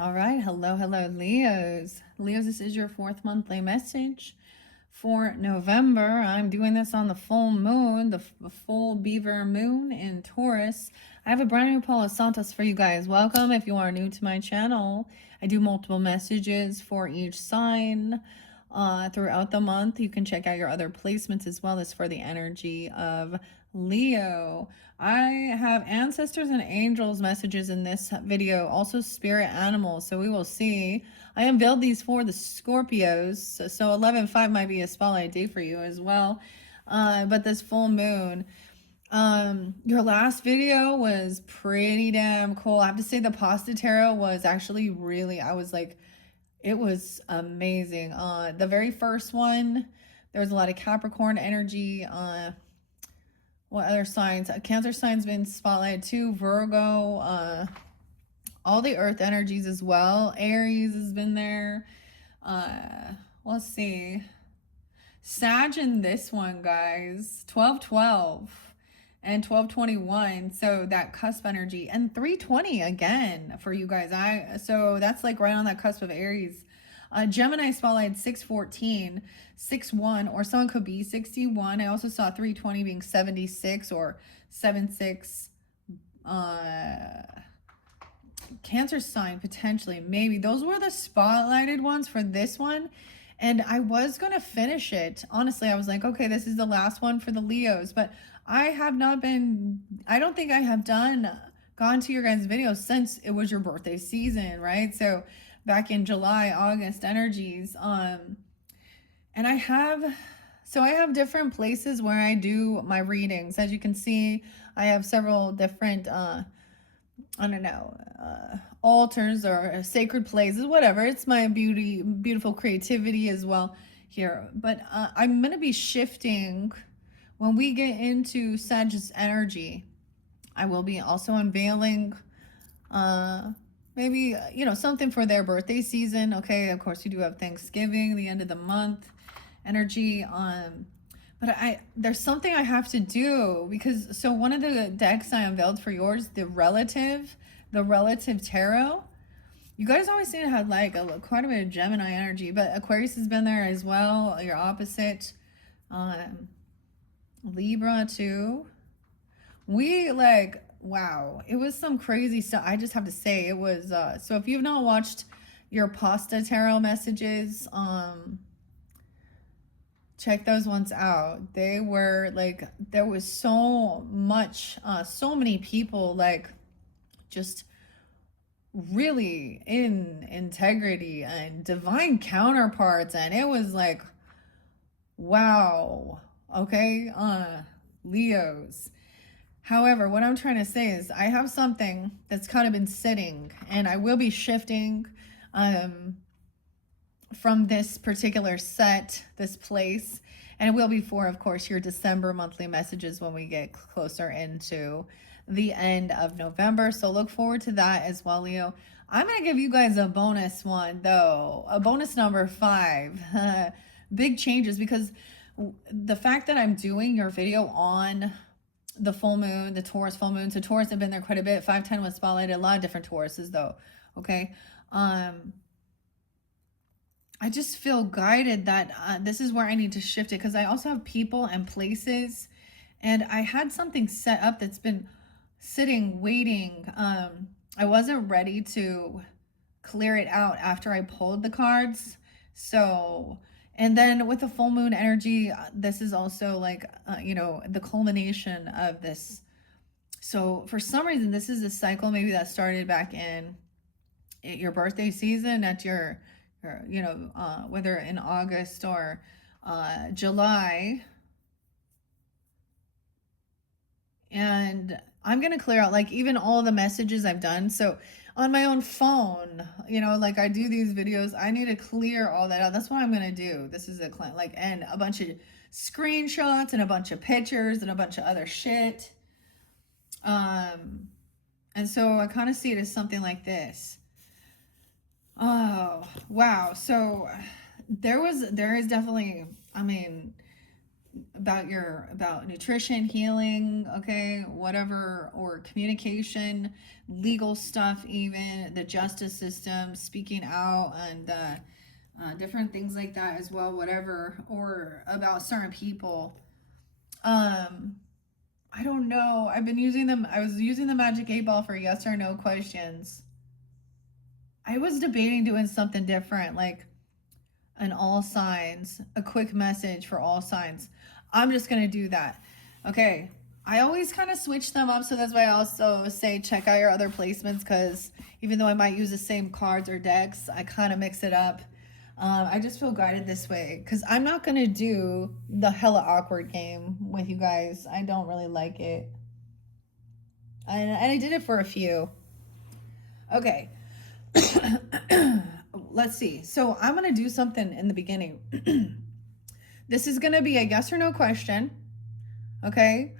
All right. Hello, hello, Leos. Leos, this is your fourth monthly message for November. I'm doing this on the full moon, the full beaver moon in Taurus. I have a brand new Palo Santos for you guys. Welcome if you are new to my channel. I do multiple messages for each sign throughout the month. You can check out your other placements as well as for the energy of Leo. I have ancestors and angels messages in this video, also spirit animals. So we will see. I unveiled these for the Scorpios. So 11/5 might be a spotlight day for you as well. But this full moon, your last video was pretty damn cool. I have to say the pasta tarot was actually really, I was like, it was amazing. The very first one, there was a lot of Capricorn energy. What other signs? Cancer signs been spotlighted too. Virgo, all the earth energies as well. Aries has been there. Let's see. Sag in this one, guys. 12/12 and 12/21. So that cusp energy. And 320 again for you guys. So that's like right on that cusp of Aries. Gemini spotlight 614, 61, or someone could be 61. I also saw 320 being 76 or 76. Cancer sign potentially, maybe. Those were the spotlighted ones for this one. And I was going to finish it. Honestly, I was like, okay, this is the last one for the Leos. But I have not been, I don't think I have gone to your guys' videos since it was your birthday season, right? So back in July, August energies. And I have different places where I do my readings. As you can see, I have several different, I don't know, altars or sacred places, whatever. It's my beautiful creativity as well here. But I'm going to be shifting when we get into Sagittarius energy. I will be also unveiling maybe, something for their birthday season. Okay, of course, you do have Thanksgiving, the end of the month energy. But there's something I have to do because, so one of the decks I unveiled for yours, the relative tarot, you guys always seem to have like quite a bit of Gemini energy, but Aquarius has been there as well, your opposite. Libra too. We like, wow, it was some crazy stuff. I just have to say it was, so if you've not watched your pasta tarot messages, check those ones out. They were like, there was so much, so many people like just really in integrity and divine counterparts. And it was like, wow. Okay. Leos. However, what I'm trying to say is I have something that's kind of been sitting and I will be shifting from this particular set, this place. And it will be for, of course, your December monthly messages when we get closer into the end of November. So look forward to that as well, Leo. I'm going to give you guys a bonus one, though. A bonus number 5. Big changes because the fact that I'm doing your video on the full moon, the Taurus full moon. So Taurus have been there quite a bit. 510 was spotlighted. A lot of different Tauruses, though. Okay. I just feel guided that this is where I need to shift it because I also have people and places, and I had something set up that's been sitting, waiting. I wasn't ready to clear it out after I pulled the cards. So, and then with the full moon energy, this is also like, the culmination of this. So for some reason, this is a cycle maybe that started back in your birthday season at your whether in August or July. And I'm going to clear out like even all the messages I've done. So on my own phone, like I do these videos, I need to clear all that out. That's what I'm going to do. This is a client, like, and a bunch of screenshots and a bunch of pictures and a bunch of other shit. And so I kind of see it as something like this. Oh, wow. So there is definitely, I mean, about nutrition, healing, okay, whatever, or communication, legal stuff, even the justice system, speaking out, and different things like that as well, whatever, or about certain people. I don't know. I've been using them. I was using the Magic 8 Ball for yes or no questions. I was debating doing something different, like an all signs, a quick message for all signs. I'm just going to do that. Okay. I always kind of switch them up. So that's why I also say check out your other placements, because even though I might use the same cards or decks, I kind of mix it up. I just feel guided this way because I'm not going to do the hella awkward game with you guys. I don't really like it. And I did it for a few. Okay. Let's see. So I'm going to do something in the beginning. This is going to be a yes or no question. Okay.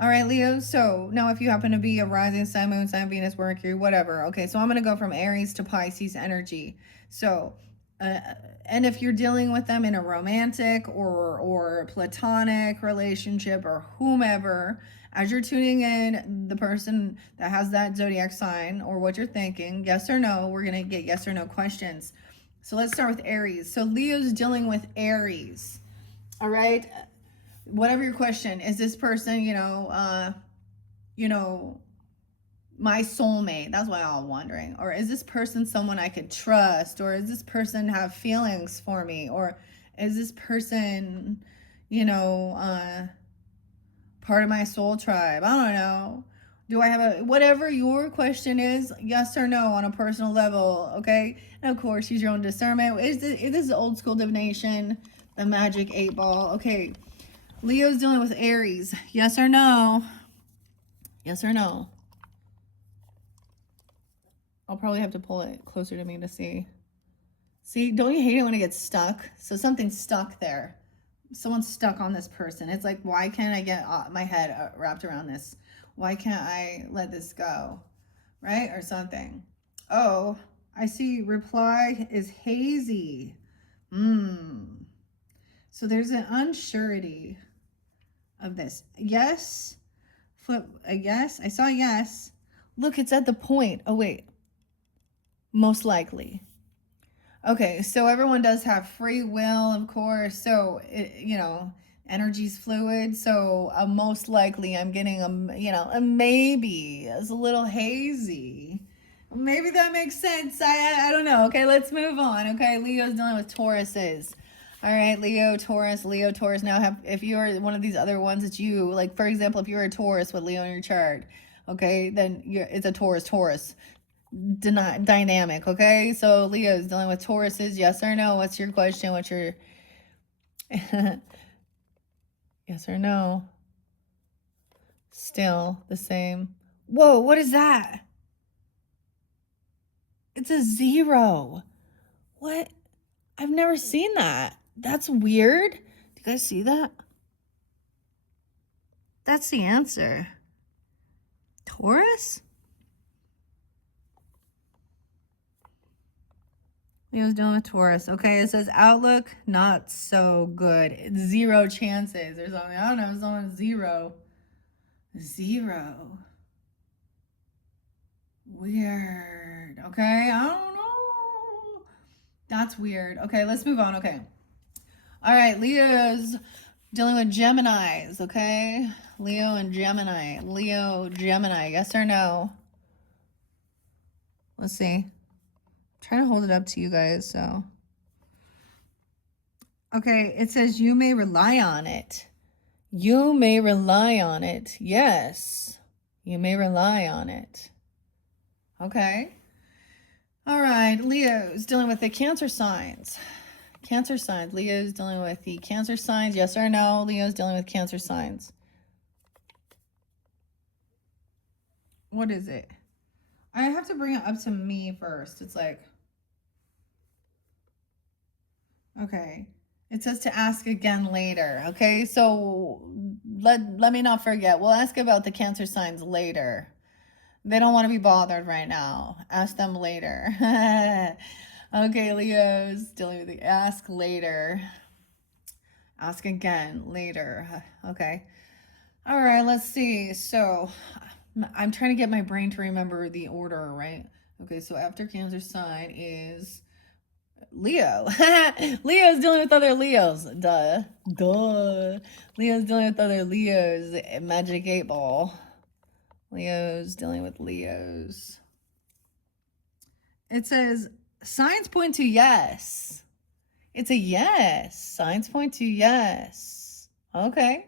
All right, Leo. So now if you happen to be a rising sun, moon, sun, Venus, Mercury, whatever. Okay. So I'm going to go from Aries to Pisces energy. So, and if you're dealing with them in a romantic or platonic relationship or whomever, as you're tuning in, the person that has that zodiac sign or what you're thinking, yes or no, we're going to get yes or no questions. So let's start with Aries. So Leo's dealing with Aries. All right. Whatever your question is, this person, my soulmate? That's what I'm wondering. Or is this person someone I could trust? Or is this person have feelings for me? Or is this person, part of my soul tribe? I don't know. Do I have whatever your question is, yes or no on a personal level, okay? And of course, use your own discernment. This is old school divination, the Magic 8 Ball. Okay, Leo's dealing with Aries. Yes or no? Yes or no? I'll probably have to pull it closer to me to see. See, don't you hate it when it gets stuck? So something's stuck there. Someone's stuck on this person. It's like, why can't I get my head wrapped around this? Why can't I let this go? Right? Or something. Oh, I see reply is hazy. So there's an unsurety of this. Yes. Flip a yes. I saw yes. Look, it's at the point. Oh, wait. Most likely. Okay, so everyone does have free will, of course. So, energy's fluid. So, most likely I'm getting a maybe. It's a little hazy. Maybe that makes sense. I don't know. Okay, let's move on. Okay, Leo's dealing with Tauruses. All right, Leo, Taurus. Now, if you're one of these other ones, it's you. Like, for example, if you're a Taurus with Leo in your chart, okay, then it's a Taurus dynamic. Okay, so Leo's dealing with Tauruses. Yes or no? What's your question? What's your yes or no? Still the same. Whoa, what is that? It's a 0. What? I've never seen that. That's weird. Do you guys see that? That's the answer. Taurus? Leo's dealing with Taurus. Okay, it says outlook not so good. It's 0 chances or something. I don't know. It's on 0. 0. Weird. Okay, I don't know. That's weird. Okay, let's move on. Okay. All right, Leo's dealing with Geminis. Okay, Leo and Gemini. Leo, Gemini. Yes or no? Let's see. I'm trying to hold it up to you guys. So, okay, it says you may rely on it. You may rely on it. Yes, you may rely on it. Okay. All right, Leo's dealing with the Cancer signs. Cancer signs. Leo's dealing with the Cancer signs. Yes or no? Leo's dealing with Cancer signs. What is it? I have to bring it up to me first. It's like, okay. It says to ask again later. Okay, so let me not forget. We'll ask about the Cancer signs later. They don't want to be bothered right now. Ask them later. Okay, Leo's dealing with the ask later. Ask again later. Okay. All right, let's see. So I'm trying to get my brain to remember the order, right? Okay, so after Cancer sign is Leo. Leo's dealing with other Leos. Duh. Duh. Leo's dealing with other Leos. Magic 8 Ball. Leo's dealing with Leos. It says signs point to yes. It's a yes. Signs point to yes. Okay.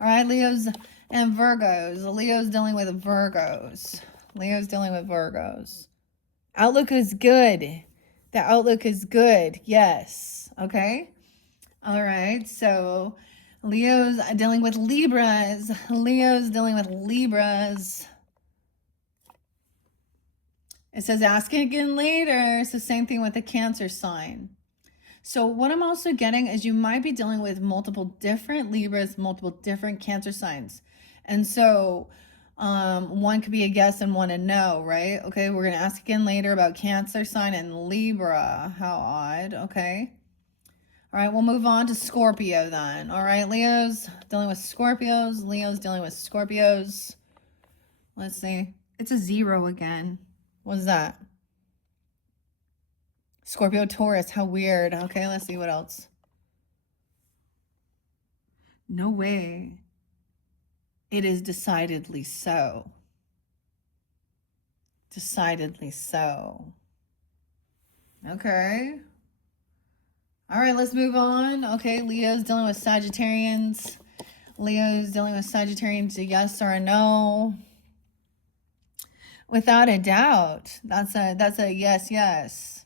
All right, Leos and Virgos. Leo's dealing with Virgos. Leo's dealing with Virgos. Outlook is good. The outlook is good. Yes. Okay. All right. So Leo's dealing with Libras. Leo's dealing with Libras. It says ask again later. It's the same thing with the Cancer sign. So what I'm also getting is you might be dealing with multiple different Libras, multiple different Cancer signs. And so one could be a yes and one a no, right? Okay, we're going to ask again later about Cancer sign and Libra. How odd. Okay. All right, we'll move on to Scorpio then. All right, Leo's dealing with Scorpios. Leo's dealing with Scorpios. Let's see. It's a 0 again. What's that? Scorpio, Taurus. How weird. Okay, let's see what else. No way. It is decidedly so. Decidedly so. Okay. All right, let's move on. Okay, Leo's dealing with Sagittarians. Leo's dealing with Sagittarians, a yes or a no. Without a doubt. That's a yes, yes.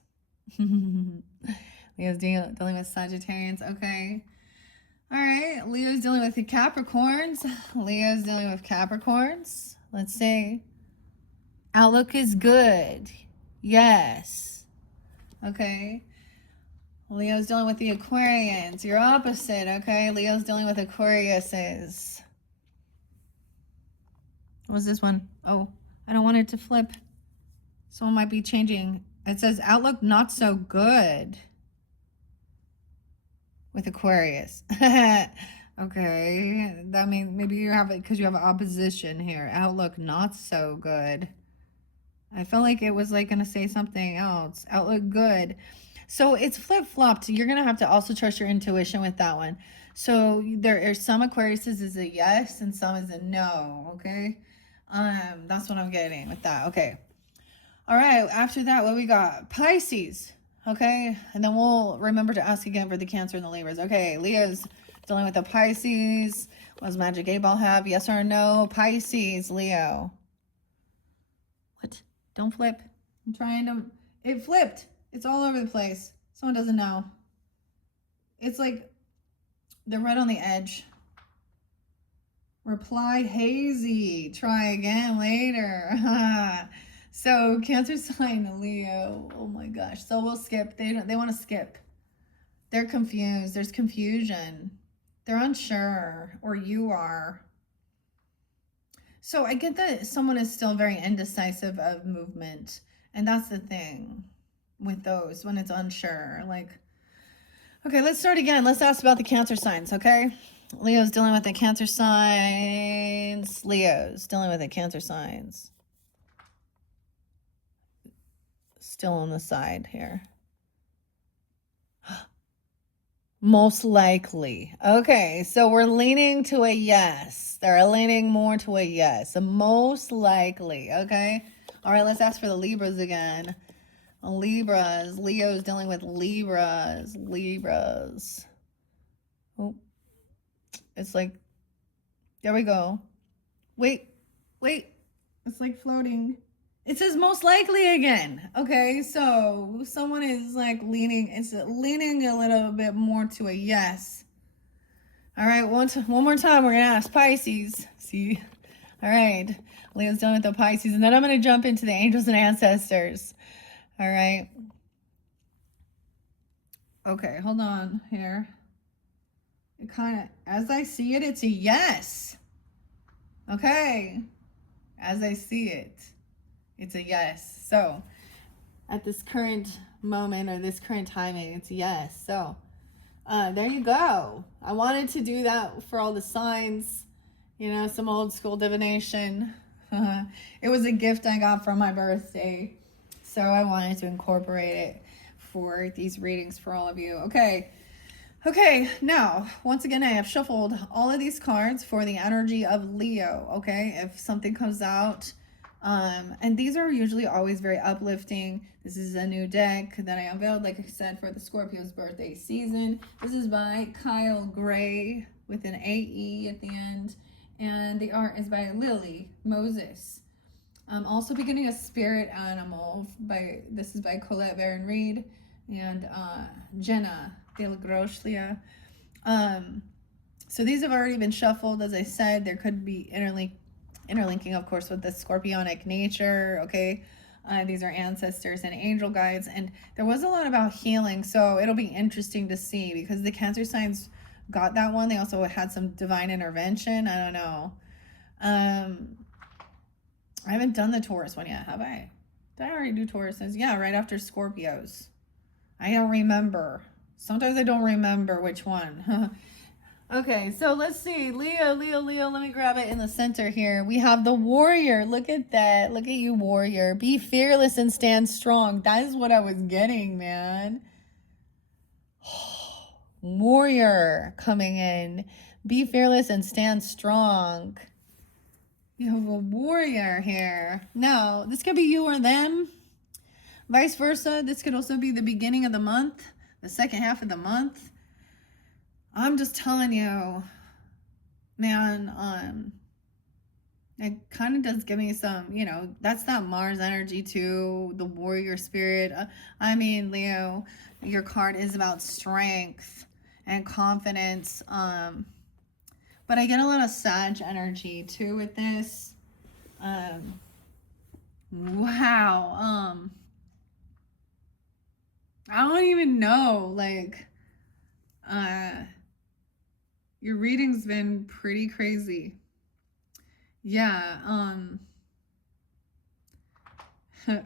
Leo's dealing with Sagittarians. Okay. All right. Leo's dealing with the Capricorns. Leo's dealing with Capricorns. Let's see. Outlook is good. Yes. Okay. Leo's dealing with the Aquarians. Your opposite. Okay. Leo's dealing with Aquariuses. What's this one? Oh, I don't want it to flip. Someone might be changing. It says outlook not so good with Aquarius. Okay. That means maybe you have it because you have opposition here. Outlook not so good. I felt like it was like going to say something else. Outlook good. So it's flip-flopped. You're going to have to also trust your intuition with that one. So there are some Aquariuses is a yes and some is a no. Okay. That's what I'm getting with that. Okay. All right, after that, what we got? Pisces, okay? And then we'll remember to ask again for the Cancer and the Libras. Okay, Leo's dealing with the Pisces. What does Magic 8 Ball have? Yes or no? Pisces, Leo. What? Don't flip. I'm trying to... It flipped. It's all over the place. Someone doesn't know. It's like they're right on the edge. Reply hazy. Try again later. So Cancer sign Leo. Oh my gosh. So we'll skip. They want to skip. They're confused. There's confusion. They're unsure, or you are. So I get that someone is still very indecisive of movement. And that's the thing with those when it's unsure. Like, okay, let's start again. Let's ask about the Cancer signs, okay? Leo's dealing with the Cancer signs. Leo's dealing with the Cancer signs. Still on the side here. Most likely. Okay, so we're leaning to a yes. They're leaning more to a yes. Most likely, okay? All right, let's ask for the Libras again. Libras. Leo's dealing with Libras. Libras. Oh, it's like, there we go. Wait. It's like floating. It says most likely again. Okay, so someone is like leaning, it's leaning a little bit more to a yes. All right, one more time, we're gonna ask Pisces. See? All right, Leo's done with the Pisces, and then I'm gonna jump into the angels and ancestors. All right. Okay, hold on here. It kind of, as I see it, it's a yes. Okay, as I see it. It's a yes. So at this current moment or this current timing, it's yes. So There you go. I wanted to do that for all the signs, some old school divination. It was a gift I got for my birthday, so I wanted to incorporate it for these readings for all of you. Okay, now, once again, I have shuffled all of these cards for the energy of Leo, okay? If something comes out, and these are usually always very uplifting. This is a new deck that I unveiled, like I said, for the Scorpio's birthday season. This is by Kyle Gray with an AE at the end, and the art is by Lily Moses. Also beginning a spirit animal this is by Colette Baron Reed and Jenna De La Groschlia. So these have already been shuffled. As I said, there could be interlinking, of course, with the scorpionic nature, okay? These are ancestors and angel guides, and there was a lot about healing, so it'll be interesting to see, because the Cancer signs got that one. They also had some divine intervention. I don't know. I haven't done the Taurus one yet, have I? Did I already do Tauruses? Yeah, right after Scorpios. I don't remember. Sometimes I don't remember which one. Okay, so let's see. Leo. Let me grab it in the center here. We have the Warrior. Look at that. Look at you, Warrior. Be fearless and stand strong. That is what I was getting, man. Warrior coming in. Be fearless and stand strong. You have a warrior here. Now, this could be you or them. Vice versa. This could also be the beginning of the month, the second half of the month. I'm just telling you, man, it kind of does give me some, that's that Mars energy too, the warrior spirit. I mean, Leo, your card is about strength and confidence. But I get a lot of Sag energy too with this. Wow. I don't even know, like, your reading's been pretty crazy. Yeah,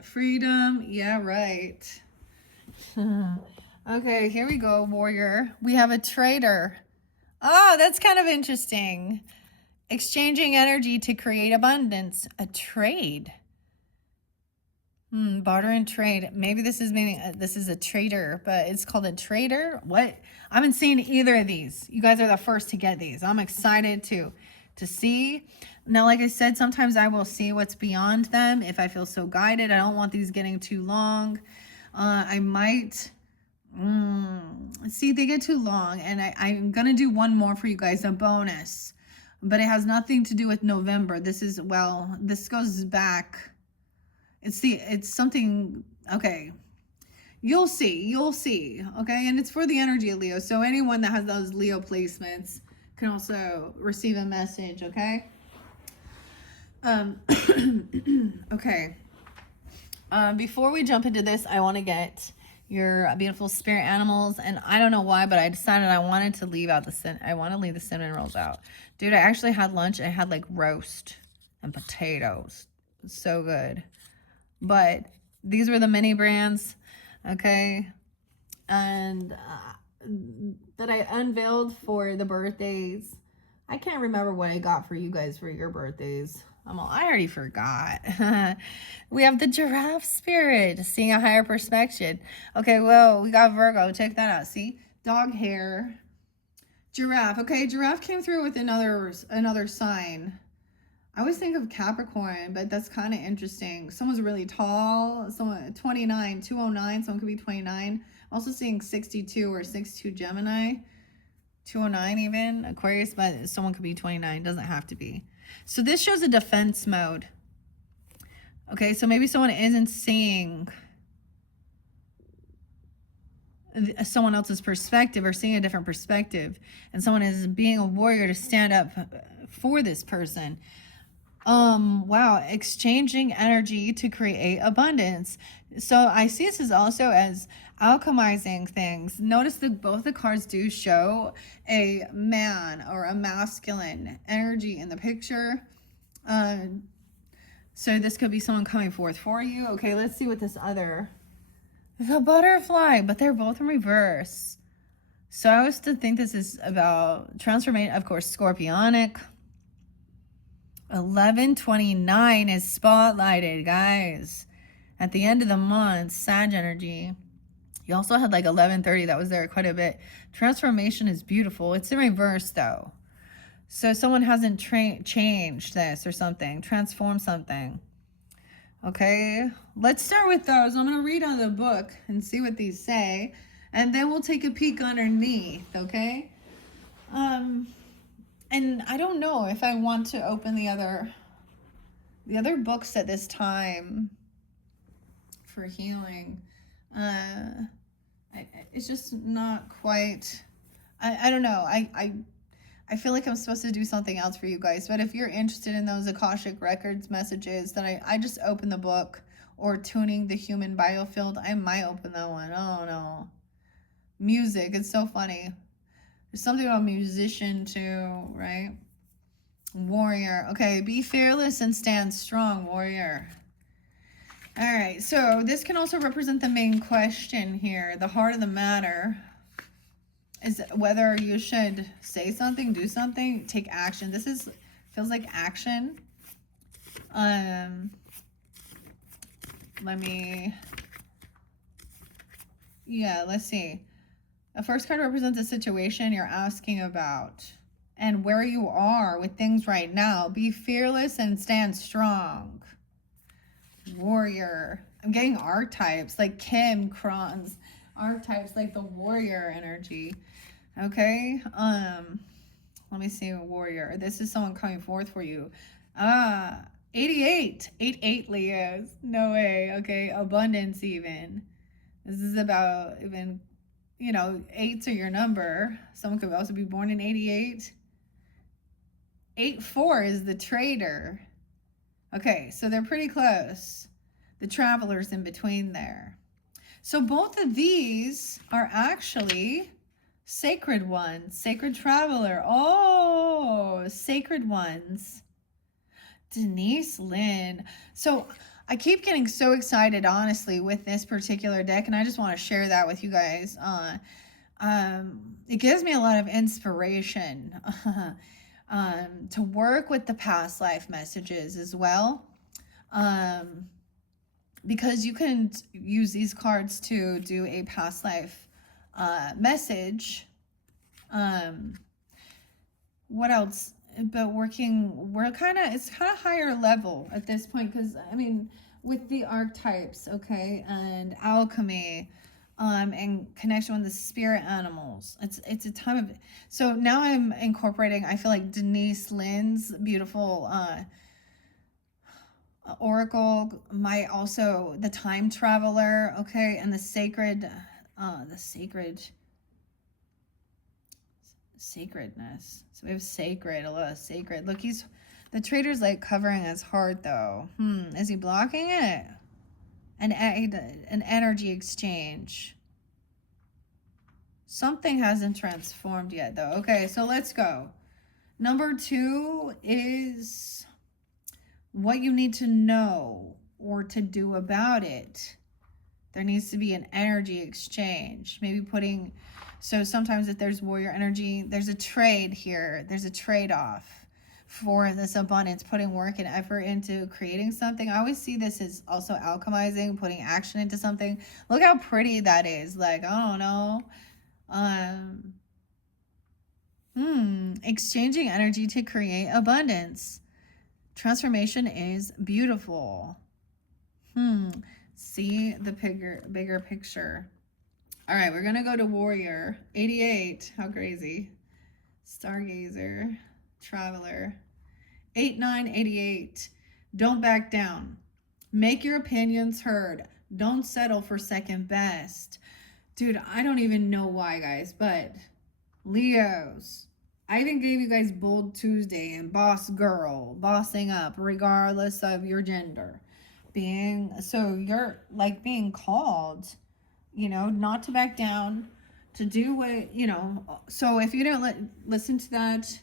freedom, yeah, right. Okay, here we go, Warrior. We have a trader. Oh, that's kind of interesting. Exchanging energy to create abundance. A trade. Barter and trade. Maybe this is meaning this is a trader, but it's called a trader. What? I haven't seen either of these. You guys are the first to get these. I'm excited to see. Now, like I said, sometimes I will see what's beyond them if I feel so guided. I don't want these getting too long. I might see, they get too long, and I'm gonna do one more for you guys, a bonus, but it has nothing to do with November. This goes back. It's something, okay. You'll see, okay? And it's for the energy of Leo. So anyone that has those Leo placements can also receive a message, okay? Okay. Before we jump into this, I want to get your beautiful spirit animals, and I don't know why, but I decided I wanted to leave out I want to leave the cinnamon rolls out. Dude, I actually had lunch. I had like roast and potatoes. It's so good. But these were the mini brands, okay, and that I unveiled for the birthdays. I can't remember what I got for you guys for your birthdays. I already forgot. We have the giraffe spirit, seeing a higher perspective. Okay, well, we got Virgo. Check that out. See, dog hair, giraffe. Okay, giraffe came through with another sign. I always think of Capricorn, but that's kind of interesting. Someone's really tall. Someone 29, 209. Someone could be 29. Also seeing 62 or 62 Gemini. 209 even, Aquarius, but someone could be 29. Doesn't have to be. So this shows a defense mode. Okay, so maybe someone isn't seeing someone else's perspective or seeing a different perspective. And someone is being a warrior to stand up for this person. Wow, exchanging energy to create abundance. So I see this as also as alchemizing things. Notice that both the cards do show a man or a masculine energy in the picture. So this could be someone coming forth for you. Okay, let's see what this other, the butterfly, but they're both in reverse. So I was to think this is about transformation, of course, scorpionic. 1129 is spotlighted, guys. At the end of the month, Sag energy. You also had like 1130 that was there quite a bit. Transformation is beautiful. It's in reverse though. So someone hasn't changed this or something, transformed something. Okay, let's start with those. I'm going to read out of the book and see what these say. And then we'll take a peek underneath, okay? And I don't know if I want to open the other books at this time for healing. It's just not quite, I don't know. I feel like I'm supposed to do something else for you guys. But if you're interested in those Akashic Records messages, then I just open the book, or tuning the human biofield. I might open that one. Oh no. Music. It's so funny. There's something about musician too, right? Warrior. Okay, be fearless and stand strong, warrior. All right, so this can also represent the main question here. The heart of the matter is whether you should say something, do something, take action. This feels like action. Let's see. The first card represents a situation you're asking about and where you are with things right now. Be fearless and stand strong. Warrior. I'm getting archetypes like Kim Kron's archetypes, like the warrior energy. Okay. Let me see, a warrior. This is someone coming forth for you. 88. 88 Leos. No way. Okay. Abundance even. This is about even, you know, 8s are your number. Someone could also be born in 88. 84 is the trader. Okay, so they're pretty close. The travelers in between there. So both of these are actually sacred ones. Sacred traveler. Oh, sacred ones. Denise Lynn. So I keep getting so excited, honestly, with this particular deck, and I just want to share that with you guys. It gives me a lot of inspiration to work with the past life messages as well. Because you can use these cards to do a past life message. What else? But it's kind of higher level at this point, because I mean, with the archetypes, okay, and alchemy, and connection with the spirit animals, it's a time of. So now I'm incorporating, I feel like, Denise Lynn's beautiful oracle, the time traveler, okay, and the sacredness. So we have sacred, a lot of sacred. Look, the trader's like covering his heart though. Is he blocking it? An energy exchange. Something hasn't transformed yet though. Okay, so let's go. Number 2 is what you need to know or to do about it. There needs to be an energy exchange. Maybe so sometimes if there's warrior energy, there's a trade here. There's a trade-off for this abundance, putting work and effort into creating something. I always see this as also alchemizing, putting action into something. Look how pretty that is. Like, I don't know. Exchanging energy to create abundance. Transformation is beautiful. See the bigger picture. All right, we're gonna go to warrior. 88. How crazy. Stargazer. Traveler. 8988. Don't back down. Make your opinions heard. Don't settle for second best. Dude, I don't even know why, guys, but Leos, I even gave you guys Bold Tuesday and Boss Girl, bossing up regardless of your gender. You're like being called, you know, not to back down, to do what, you know. So if you didn't listen to that,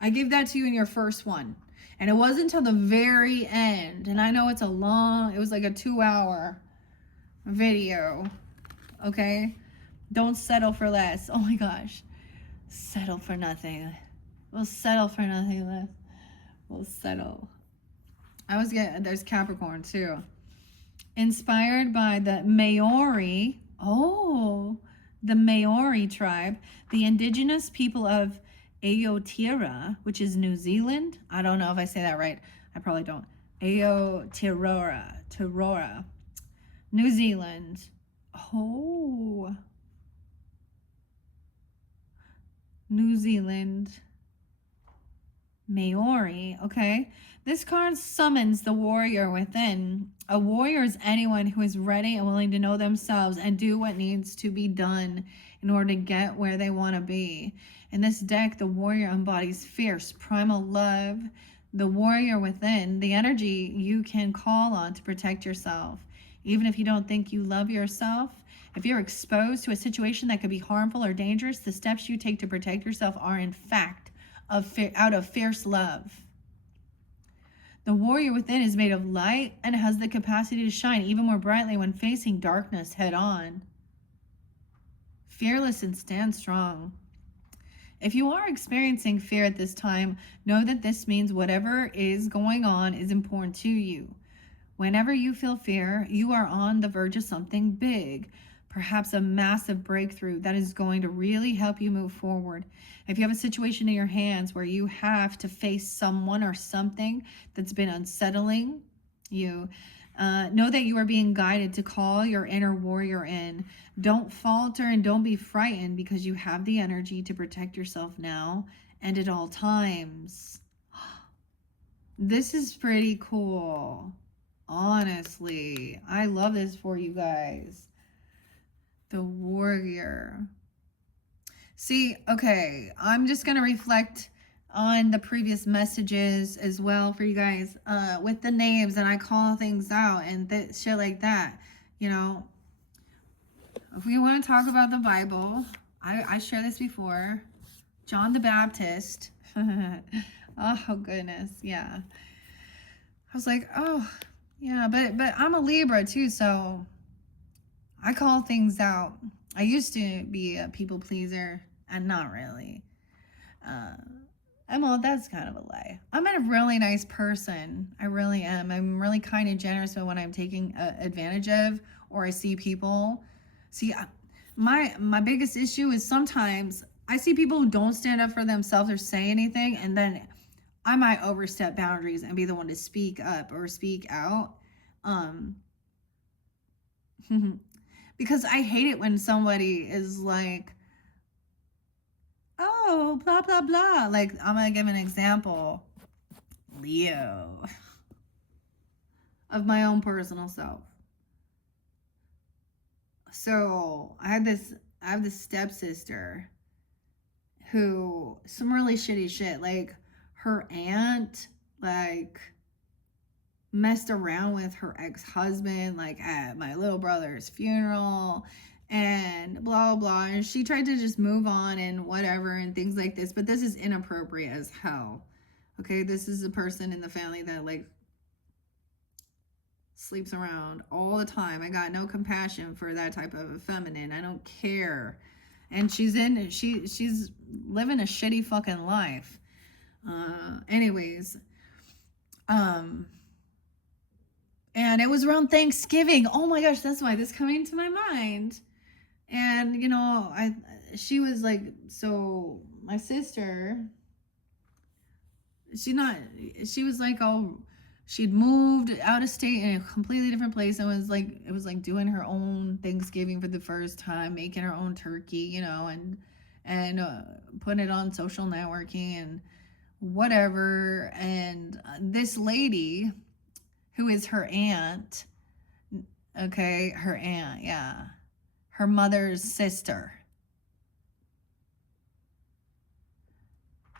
I gave that to you in your first one. And it wasn't until the very end. And I know it was like a 2-hour video. Okay. Don't settle for less. Oh my gosh. Settle for nothing. We'll settle for nothing less. We'll settle. There's Capricorn too. Inspired by the Maori. Oh, the Maori tribe, the indigenous people of Aotearoa, which is New Zealand. I don't know if I say that right. I probably don't. Aotearoa, New Zealand. Oh, New Zealand. Maori, okay. This card summons the warrior within. A warrior is anyone who is ready and willing to know themselves and do what needs to be done in order to get where they want to be. In this deck, the warrior embodies fierce, primal love. The warrior within, the energy you can call on to protect yourself. Even if you don't think you love yourself, if you're exposed to a situation that could be harmful or dangerous, the steps you take to protect yourself are in fact out of fierce love. The warrior within is made of light and has the capacity to shine even more brightly when facing darkness head on. Fearless and stand strong. If you are experiencing fear at this time, know that this means whatever is going on is important to you. Whenever you feel fear, you are on the verge of something big, perhaps a massive breakthrough that is going to really help you move forward. If you have a situation in your hands where you have to face someone or something that's been unsettling you, know that you are being guided to call your inner warrior in. Don't falter and don't be frightened because you have the energy to protect yourself now and at all times. This is pretty cool. Honestly, I love this for you guys. The warrior. See, okay, I'm just going to reflect on the previous messages as well for you guys with the names, and I call things out and shit like that. You know, if we want to talk about the Bible, I shared this before. John the Baptist. Oh, goodness. Yeah. I was like, oh, yeah, but I'm a Libra too, so I call things out. I used to be a people pleaser, and not really. That's kind of a lie. I'm a really nice person. I really am. I'm really kind and generous when I'm taking advantage of, or I see people. See, my biggest issue is sometimes I see people who don't stand up for themselves or say anything, and then I might overstep boundaries and be the one to speak up or speak out. Because I hate it when somebody is like, oh, blah, blah, blah. Like, I'm going to give an example. Leo. Of my own personal self. So, I have this stepsister who, some really shitty shit. Like, her aunt, like, messed around with her ex-husband, like, at my little brother's funeral. And blah, blah, blah. And she tried to just move on and whatever and things like this. But this is inappropriate as hell. Okay, this is a person in the family that, like, sleeps around all the time. I got no compassion for that type of feminine. I don't care. And she's living a shitty fucking life. Anyways. And it was around Thanksgiving. Oh my gosh, that's why this coming to my mind. And, you know, she was like, so my sister, she was like, oh, she'd moved out of state in a completely different place and it was like doing her own Thanksgiving for the first time, making her own turkey, you know, and putting it on social networking and whatever. And this lady, who is her aunt, okay, her aunt, yeah, her mother's sister.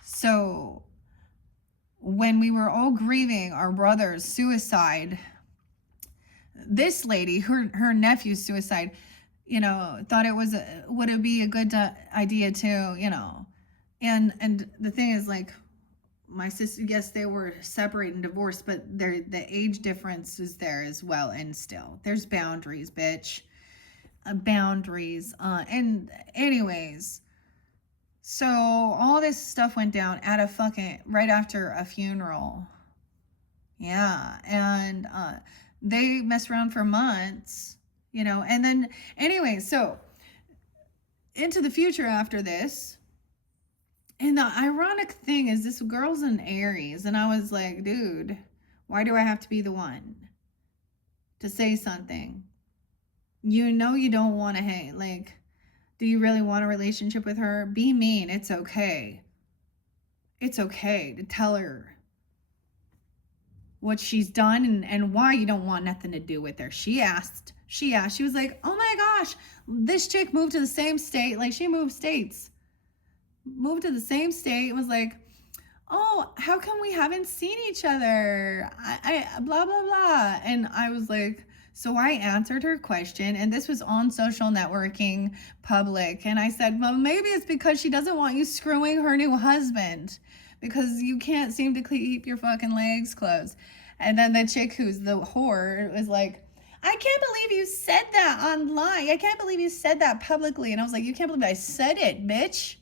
So when we were all grieving our brother's suicide, this lady, her nephew's suicide, you know, thought would it be a good idea to, you know, and the thing is, like, my sister, yes, they were separated and divorced, but the age difference is there as well, and still there's boundaries, bitch. boundaries. And anyways, so all this stuff went down at a fucking right after a funeral. Yeah, and they messed around for months, you know, and then anyway, so into the future after this. And the ironic thing is, this girl's an Aries, and I was like, dude, why do I have to be the one to say something? You know, you don't want to hate. Like, do you really want a relationship with her? Be mean. It's okay. It's okay to tell her what she's done and why you don't want nothing to do with her. She asked, she was like, oh my gosh, this chick moved to the same state. Like, she moved states, moved to the same state. It was like, oh, how come we haven't seen each other? I blah, blah, blah. And I was like, so I answered her question, and this was on social networking public. And I said, well, maybe it's because she doesn't want you screwing her new husband, because you can't seem to keep your fucking legs closed. And then the chick who's the whore was like, I can't believe you said that online. I can't believe you said that publicly. And I was like, you can't believe I said it, bitch.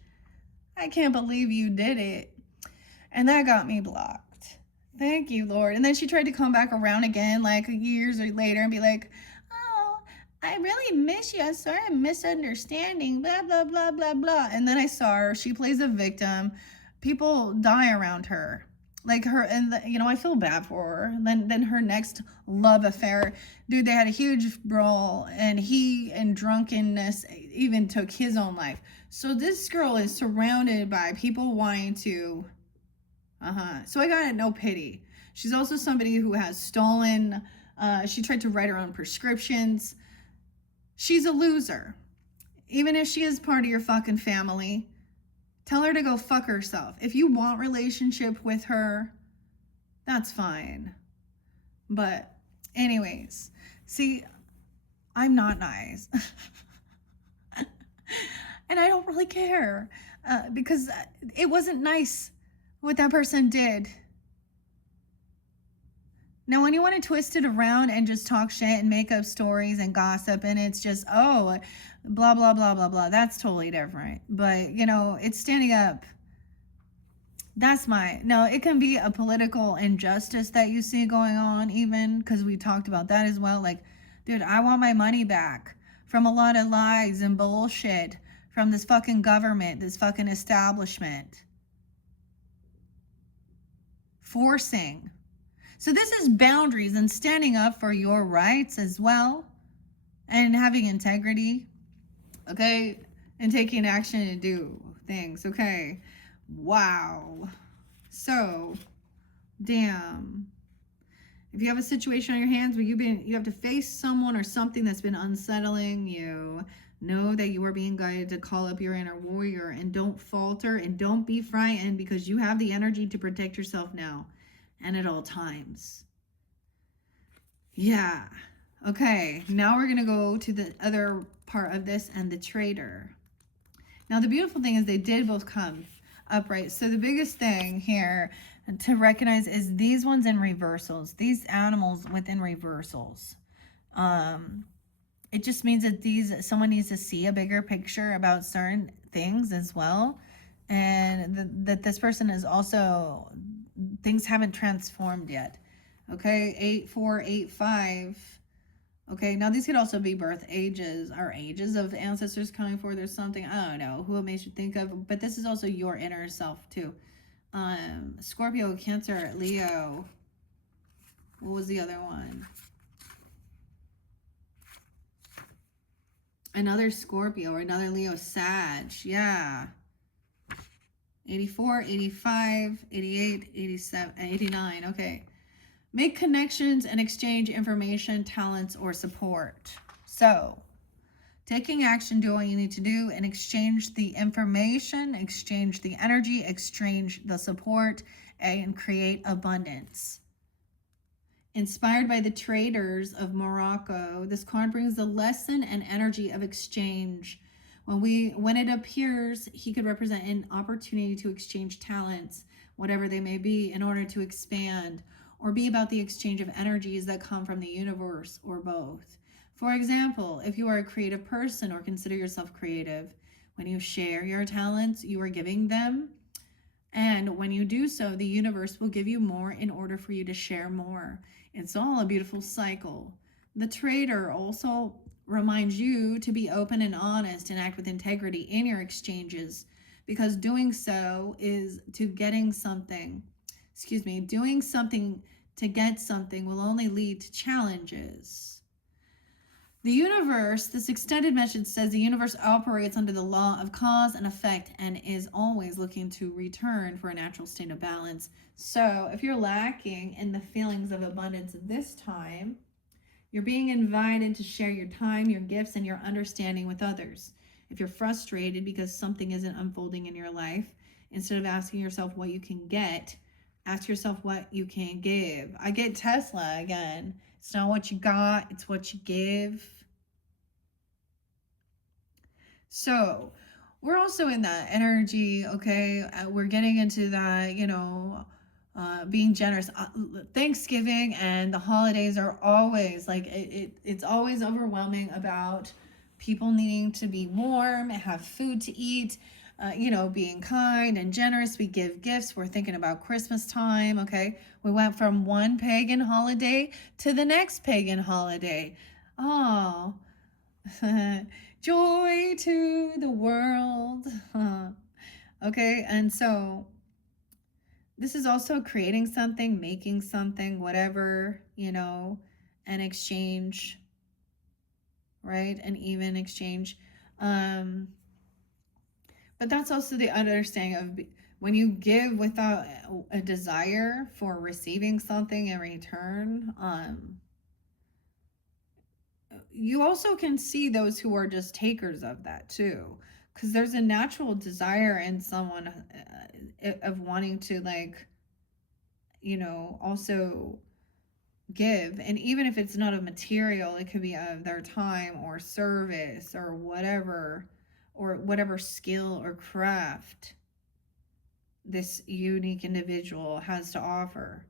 I can't believe you did it. And that got me blocked. Thank you, Lord. And then she tried to come back around again, like years or later, and be like, oh, I really miss you. I'm sorry, I'm misunderstanding, blah, blah, blah, blah, blah. And then I saw her. She plays a victim. People die around her. Like her, and you know, I feel bad for her. Then her next love affair, dude, they had a huge brawl, and he, in drunkenness, even took his own life. So this girl is surrounded by people wanting to, so I got no pity. She's also somebody who has stolen, she tried to write her own prescriptions. She's a loser. Even if she is part of your fucking family, tell her to go fuck herself. If you want relationship with her, that's fine. But anyways, see, I'm not nice. And I don't really care, because it wasn't nice what that person did. Now, when you want to twist it around and just talk shit and make up stories and gossip, and it's just, oh, blah, blah, blah, blah, blah, that's totally different. But, you know, it's standing up. No, it can be a political injustice that you see going on, even, because we talked about that as well. Like, dude, I want my money back from a lot of lies and bullshit from this fucking government, this fucking establishment. Forcing. So this is boundaries and standing up for your rights as well, and having integrity, okay, and taking action to do things, okay. Wow. So, damn. If you have a situation on your hands where you have to face someone or something that's been unsettling you, know that you are being guided to call up your inner warrior, and don't falter and don't be frightened, because you have the energy to protect yourself now and at all times. Yeah. Okay, now we're going to go to the other part of this, and the traitor. Now, the beautiful thing is they did both come upright. So the biggest thing here to recognize is these ones in reversals, these animals within reversals. It just means that someone needs to see a bigger picture about certain things as well. And that this person is also, things haven't transformed yet. Okay, 8, 4, 8, 5. Okay, now these could also be birth ages or ages of ancestors coming forward. There's something, I don't know who it makes you think of, but this is also your inner self too. Scorpio, Cancer, Leo. What was the other one? Another Scorpio or another Leo, Sag. Yeah. 84, 85, 88, 87, 89. Okay. Make connections and exchange information, talents, or support. So, taking action, do what you need to do, and exchange the information, exchange the energy, exchange the support, and create abundance. Inspired by the traders of Morocco, this card brings the lesson and energy of exchange. When it appears, he could represent an opportunity to exchange talents, whatever they may be, in order to expand, or be about the exchange of energies that come from the universe, or both. For example, if you are a creative person or consider yourself creative, when you share your talents, you are giving them. And when you do so, the universe will give you more in order for you to share more. It's all a beautiful cycle. The trader also reminds you to be open and honest and act with integrity in your exchanges, because doing so is to getting something. Doing something to get something will only lead to challenges. The universe, this extended message says the universe operates under the law of cause and effect and is always looking to return for a natural state of balance. So if you're lacking in the feelings of abundance at this time, you're being invited to share your time, your gifts, and your understanding with others. If you're frustrated because something isn't unfolding in your life, instead of asking yourself what you can get, ask yourself what you can give. I get Tesla again. It's not what you got, it's what you give. So we're also in that energy, okay? We're getting into that, being generous. Thanksgiving and the holidays are always like, it's always overwhelming about people needing to be warm, have food to eat, being kind and generous. We give gifts. We're thinking about Christmas time, okay? We went from one pagan holiday to the next pagan holiday. Oh, joy to the world. Okay, and so this is also creating something, making something, whatever, an exchange, right? An even exchange. But that's also the understanding of when you give without a desire for receiving something in return. You also can see those who are just takers of that too, because there's a natural desire in someone of wanting to, like, also give. And even if it's not of material, it could be of their time or service or whatever skill or craft this unique individual has to offer,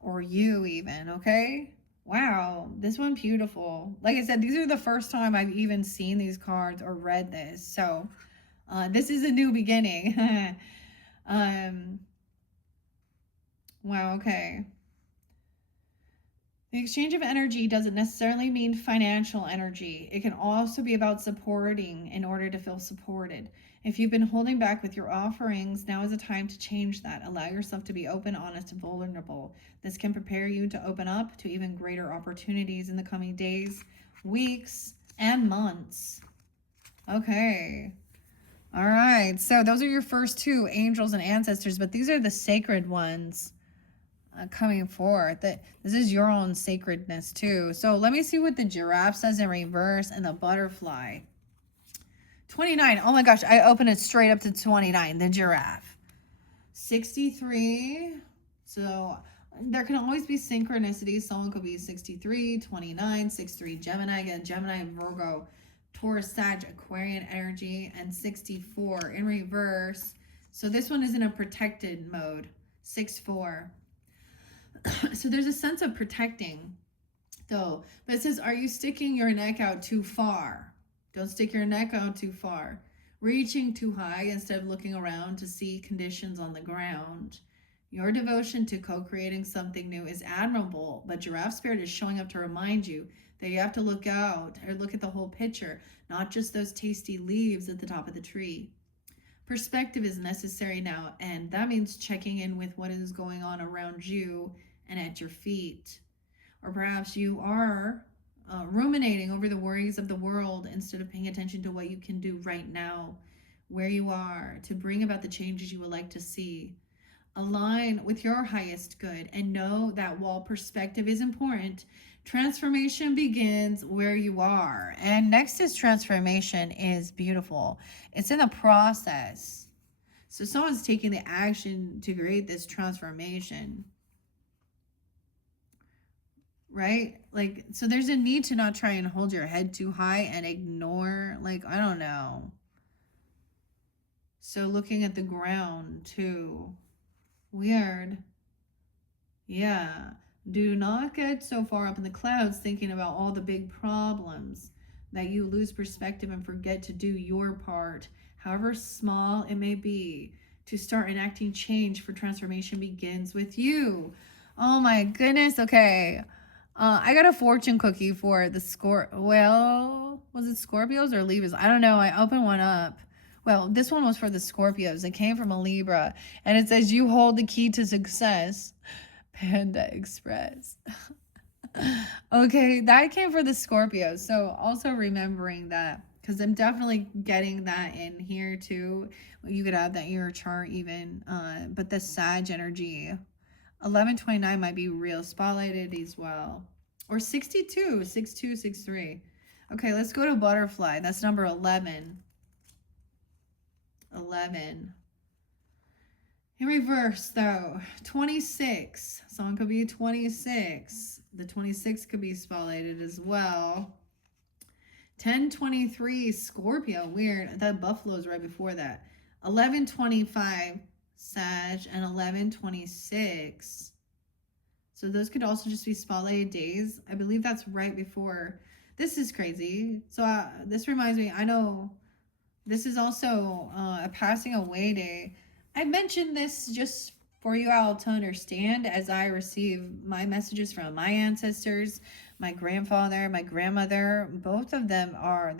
or you even, okay? Wow, this one beautiful. Like I said, these are the first time I've even seen these cards or read this. So this is a new beginning. Wow, okay. The exchange of energy doesn't necessarily mean financial energy. It can also be about supporting in order to feel supported. If you've been holding back with your offerings, now is a time to change that. Allow yourself to be open, honest, and vulnerable. This can prepare you to open up to even greater opportunities in the coming days, weeks, and months. Okay. All right. So those are your first two, angels and ancestors, but these are the sacred ones coming forth. That this is your own sacredness too. So let me see what the giraffe says in reverse and the butterfly. 29. Oh my gosh, I opened it straight up to 29, the giraffe. 63. So there can always be synchronicities. Someone could be 63, 29, 63 Gemini, again, Gemini, Virgo, Taurus, Sag, Aquarian energy, and 64 in reverse. So this one is in a protected mode. 6-4. So there's a sense of protecting, though. But it says, are you sticking your neck out too far? Don't stick your neck out too far. Reaching too high instead of looking around to see conditions on the ground. Your devotion to co-creating something new is admirable, but Giraffe Spirit is showing up to remind you that you have to look out or look at the whole picture, not just those tasty leaves at the top of the tree. Perspective is necessary now, and that means checking in with what is going on around you and at your feet. Or perhaps you are ruminating over the worries of the world instead of paying attention to what you can do right now, where you are, to bring about the changes you would like to see. Align with your highest good and know that while perspective is important, transformation begins where you are. And next is transformation is beautiful. It's in the process. So someone's taking the action to create this transformation. Right? Like, so there's a need to not try and hold your head too high and ignore, like, I don't know. So looking at the ground too. Weird. Yeah. Do not get so far up in the clouds thinking about all the big problems that you lose perspective and forget to do your part, however small it may be, to start enacting change, for transformation begins with you. Oh my goodness. Okay. I got a fortune cookie for the well, was it Scorpios or Libras? I don't know. I opened one up. Well, this one was for the Scorpios. It came from a Libra, and it says, "You hold the key to success." Panda Express. Okay, that came for the Scorpios. So also remembering that, because I'm definitely getting that in here too. You could add that in your chart even. But the Sag energy, 1129 might be real spotlighted as well. Or 62, 62, 63. Okay, let's go to Butterfly. That's number 11. 11. In reverse, though, 26. Someone could be 26. The 26 could be spotlighted as well. 1023, Scorpio. Weird. That Buffalo's right before that. 1125, Sag, and 1126. So those could also just be spotlighted days. I believe that's right before. This is crazy. So this reminds me, I know this is also a passing away day. I mentioned this just for you all to understand as I receive my messages from my ancestors, my grandfather, my grandmother. Both of them are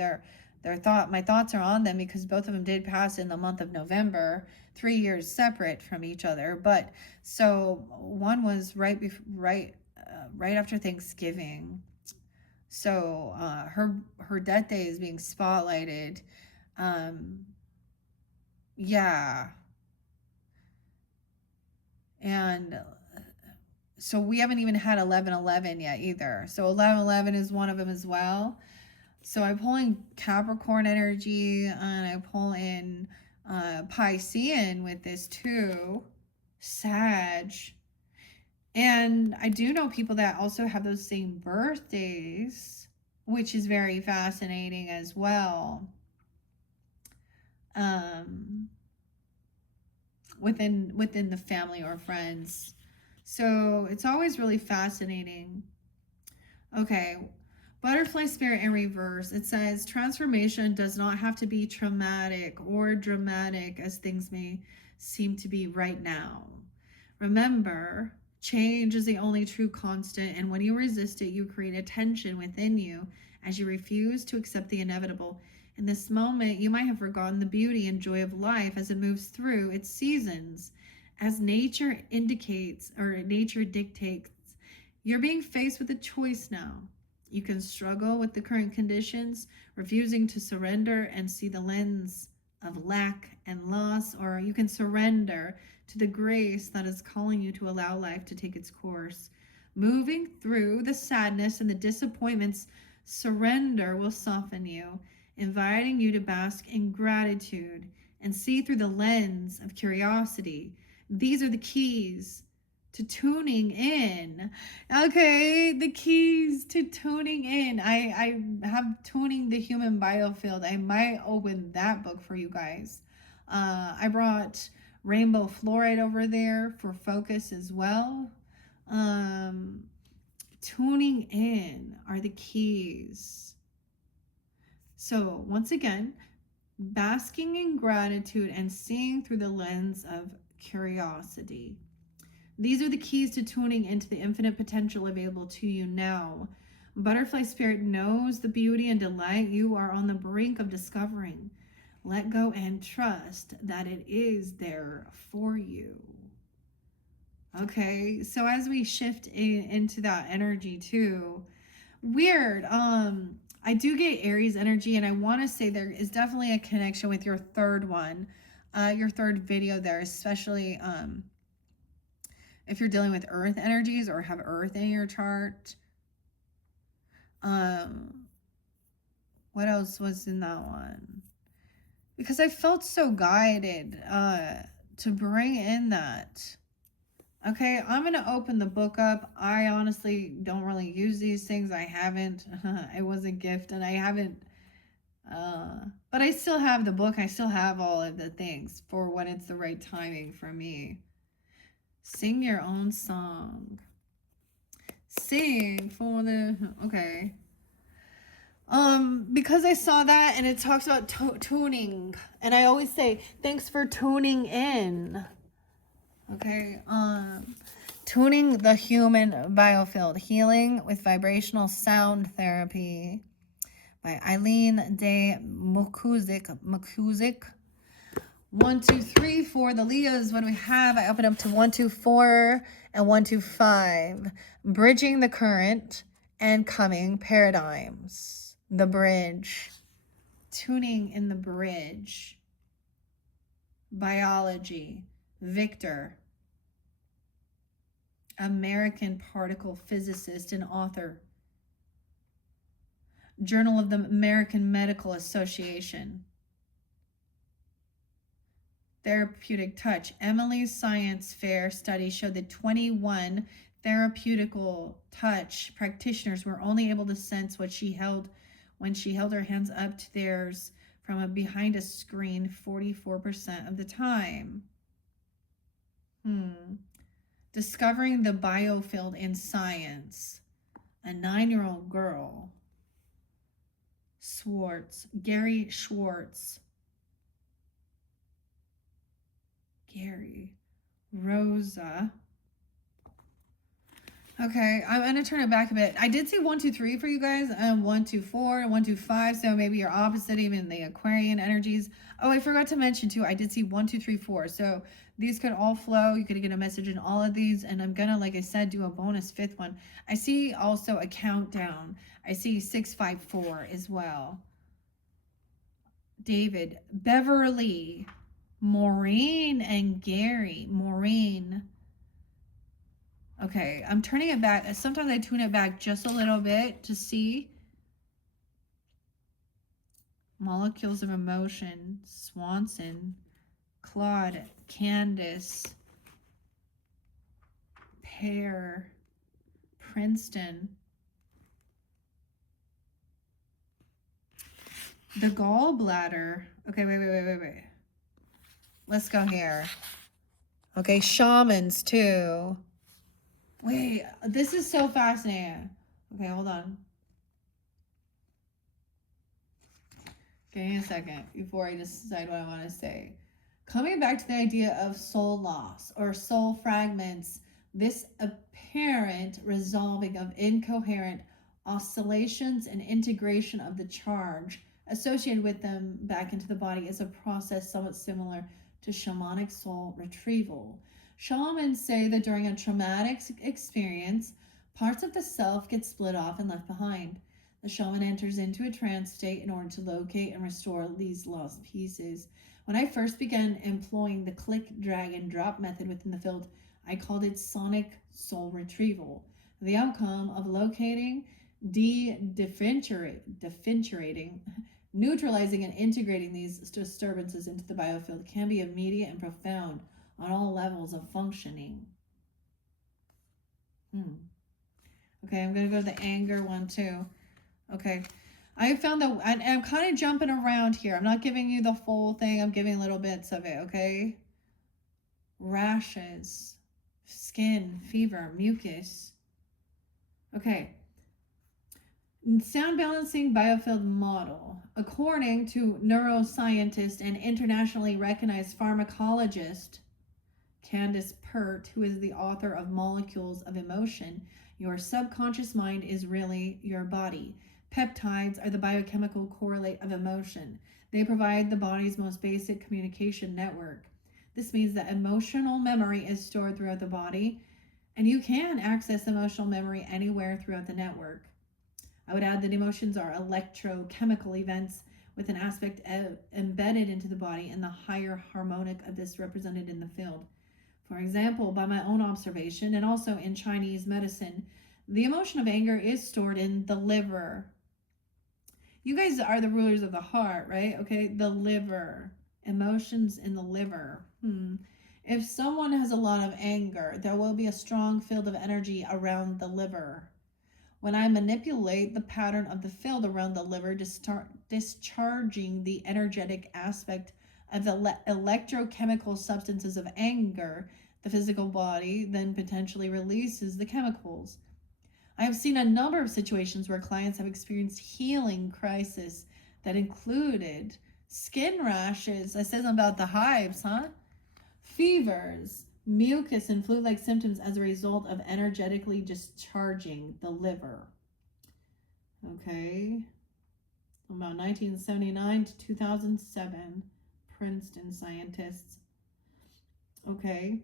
my thoughts are on them because both of them did pass in the month of November, 3 years separate from each other. But so one was right after Thanksgiving. So her death day is being spotlighted. Yeah. And so we haven't even had 1111 yet either. So 1111 is one of them as well. So I pull in Capricorn energy and I pull in Piscean with this too. Sag. And I do know people that also have those same birthdays, which is very fascinating as well. Within the family or friends. So it's always really fascinating. Okay, Butterfly Spirit in reverse. It says transformation does not have to be traumatic or dramatic as things may seem to be right now. Remember, change is the only true constant, and when you resist it, you create a tension within you as you refuse to accept the inevitable. In this moment, you might have forgotten the beauty and joy of life as it moves through its seasons. As nature indicates, or nature dictates, you're being faced with a choice now. You can struggle with the current conditions, refusing to surrender and see the lens of lack and loss, or you can surrender to the grace that is calling you to allow life to take its course. Moving through the sadness and the disappointments, surrender will soften you, inviting you to bask in gratitude and see through the lens of curiosity. These are the keys to tuning in. Okay, the keys to tuning in. I have Tuning the Human Biofield. I might open that book for you guys. I brought Rainbow Fluoride over there for focus as well. Tuning in are the keys. So once again, basking in gratitude and seeing through the lens of curiosity. These are the keys to tuning into the infinite potential available to you now. Butterfly Spirit knows the beauty and delight you are on the brink of discovering. Let go and trust that it is there for you. Okay, so as we shift into that energy too, weird. I do get Aries energy, and I want to say there is definitely a connection with your third one, your third video there, especially if you're dealing with earth energies or have earth in your chart. What else was in that one? Because I felt so guided to bring in that. Okay, I'm going to open the book up. I honestly don't really use these things. I haven't. It was a gift, and I haven't. But I still have the book. I still have all of the things for when it's the right timing for me. Sing your own song. Sing for the, okay. Because I saw that and it talks about tuning, and I always say, thanks for tuning in. Okay, tuning the human biofield, healing with vibrational sound therapy by Eileen Day Mukuzik. 1, 2, 3 for the Leos. What do we have? I open up to 1, 2, 4 and 1, 2, 5. Bridging the current and coming paradigms. The bridge. Tuning in the bridge. Biology. Victor. American particle physicist and author. Journal of the American Medical Association. Therapeutic touch. Emily's science fair study showed that 21 therapeutical touch practitioners were only able to sense what she held when she held her hands up to theirs from behind a screen 44% of the time. Discovering the biofield in science. A 9-year-old girl. Gary Schwartz. Gary. Rosa. Okay, I'm going to turn it back a bit. I did see 1, 2, 3 for you guys, and 1, 2, 4, and 1, 2, 5. So maybe you're opposite, even the Aquarian energies. Oh, I forgot to mention too, I did see 1, 2, 3, 4. So these could all flow. You could get a message in all of these. And I'm going to, like I said, do a bonus 5th one. I see also a countdown. I see 6, 5, 4 as well. David, Beverly, Maureen, and Gary. Maureen. Okay, I'm turning it back. Sometimes I tune it back just a little bit to see. Molecules of Emotion, Swanson, Claude, Candace, Pear, Princeton. The gallbladder. Okay, wait. Let's go here. Okay, shamans too. Wait, this is so fascinating. Okay, hold on. Give me a second before I decide what I want to say. Coming back to the idea of soul loss or soul fragments, this apparent resolving of incoherent oscillations and integration of the charge associated with them back into the body is a process somewhat similar to shamanic soul retrieval. Shamans say that during a traumatic experience, parts of the self get split off and left behind. The shaman enters into a trance state in order to locate and restore these lost pieces. When I first began employing the click, drag, and drop method within the field, I called it sonic soul retrieval. The outcome of locating, differentiating, neutralizing, and integrating these disturbances into the biofield can be immediate and profound on all levels of functioning. Okay, I'm going to go to the anger one too. Okay, I found that, and I'm kind of jumping around here. I'm not giving you the full thing. I'm giving little bits of it, okay? Rashes, skin, fever, mucus. Okay. Sound balancing biofield model. According to neuroscientist and internationally recognized pharmacologist Candace Pert, who is the author of Molecules of Emotion, your subconscious mind is really your body. Peptides are the biochemical correlate of emotion. They provide the body's most basic communication network. This means that emotional memory is stored throughout the body, and you can access emotional memory anywhere throughout the network. I would add that emotions are electrochemical events with an aspect embedded into the body, and the higher harmonic of this represented in the field. For example, by my own observation, and also in Chinese medicine, the emotion of anger is stored in the liver. You guys are the rulers of the heart, right? Okay, the liver. Emotions in the liver. If someone has a lot of anger, there will be a strong field of energy around the liver. When I manipulate the pattern of the field around the liver, discharging the energetic aspect of the electrochemical substances of anger, the physical body then potentially releases the chemicals. I have seen a number of situations where clients have experienced healing crisis that included skin rashes. I said something about the hives, huh? Fevers, mucus, and flu-like symptoms as a result of energetically discharging the liver. Okay. About 1979 to 2007, Princeton scientists. Okay.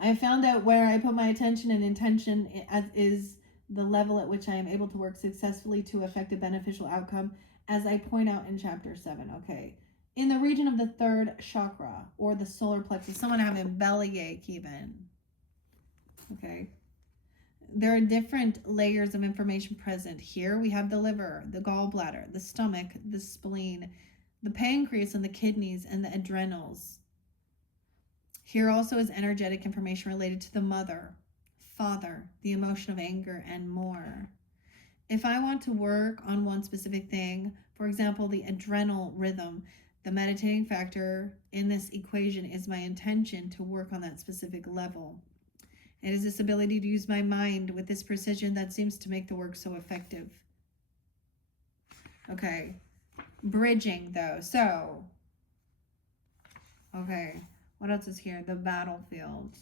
I have found out where I put my attention and intention is the level at which I am able to work successfully to affect a beneficial outcome, as I point out in chapter 7. Okay. In the region of the third chakra or the solar plexus, someone having bellyache even. Okay. There are different layers of information present. Here we have the liver, the gallbladder, the stomach, the spleen, the pancreas and the kidneys, and the adrenals. Here also is energetic information related to the mother, father, the emotion of anger, and more. If I want to work on one specific thing, for example, the adrenal rhythm, the meditating factor in this equation is my intention to work on that specific level. It is this ability to use my mind with this precision that seems to make the work so effective. Okay, bridging though. So, okay, what else is here? The battlefield.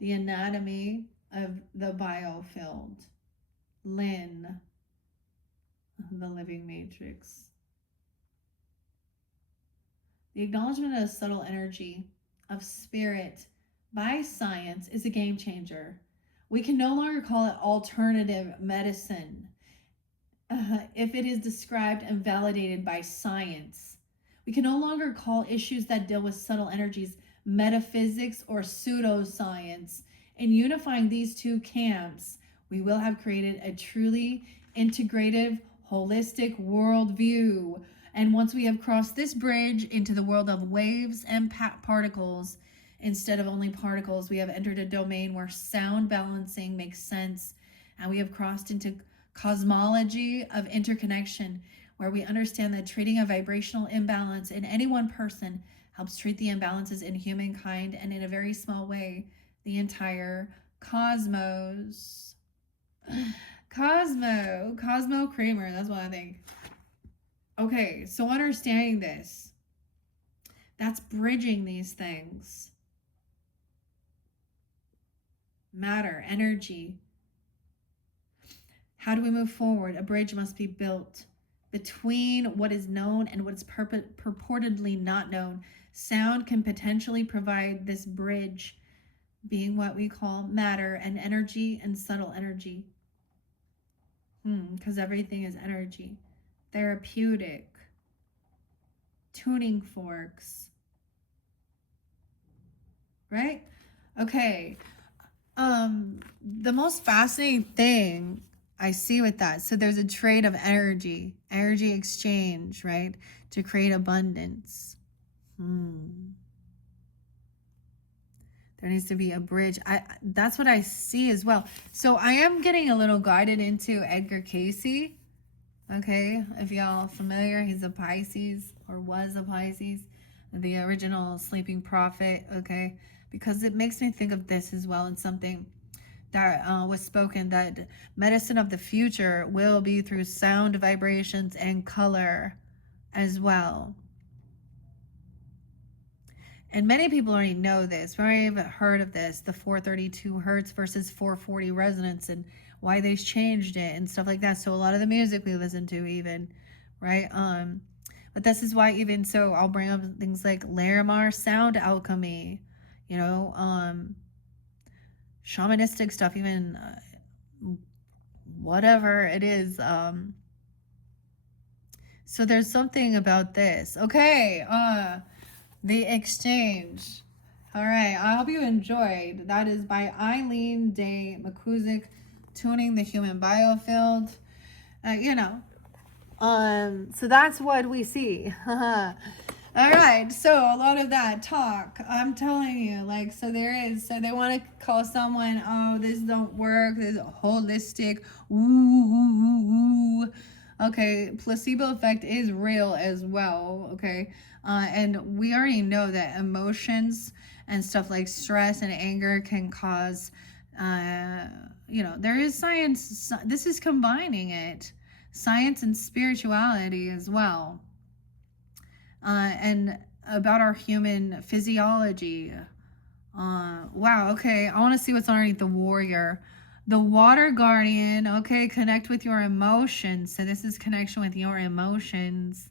The anatomy of the biofield. Lin, the living matrix. The acknowledgement of subtle energy of spirit by science is a game changer. We can no longer call it alternative medicine if it is described and validated by science. We can no longer call issues that deal with subtle energies metaphysics or pseudoscience. In unifying these two camps, we will have created a truly integrative, holistic worldview. And once we have crossed this bridge into the world of waves and particles, instead of only particles, we have entered a domain where sound balancing makes sense, and we have crossed into cosmology of interconnection, where we understand that treating a vibrational imbalance in any one person helps treat the imbalances in humankind and in a very small way, the entire cosmos. Cosmo Kramer, that's what I think. Okay, so understanding this, that's bridging these things. Matter, energy. How do we move forward? A bridge must be built between what is known and what is purportedly not known. Sound can potentially provide this bridge, being what we call matter and energy and subtle energy. Because everything is energy. Therapeutic. Tuning forks. Right? Okay. The most fascinating thing I see with that, so there's a trade of energy exchange, right? To create abundance. There needs to be a bridge. That's what I see as well. So I am getting a little guided into Edgar Cayce. Okay, if y'all familiar, he's a Pisces, or was a Pisces, the original Sleeping Prophet. Okay, because it makes me think of this as well, and something that was spoken, that medicine of the future will be through sound, vibrations, and color as well. And many people already know this. We already have heard of this, the 432 hertz versus 440 resonance, and why they changed it and stuff like that. So a lot of the music we listen to even, right? But this is why even so, I'll bring up things like Larimar sound alchemy, you know, shamanistic stuff, even whatever it is. So there's something about this. Okay, The Exchange. All right, I hope you enjoyed. That is by Eileen Day McCusick, Tuning the Human Biofield. So that's what we see. All right, so a lot of that talk, I'm telling you, like, so they want to call someone, oh, this don't work, this is holistic, ooh. Okay, placebo effect is real as well, okay? And we already know that emotions and stuff like stress and anger can cause There is science. This is combining it, science and spirituality as well, and about our human physiology. Wow. Okay. I want to see what's underneath the warrior. The water guardian. Okay. Connect with your emotions. So this is connection with your emotions.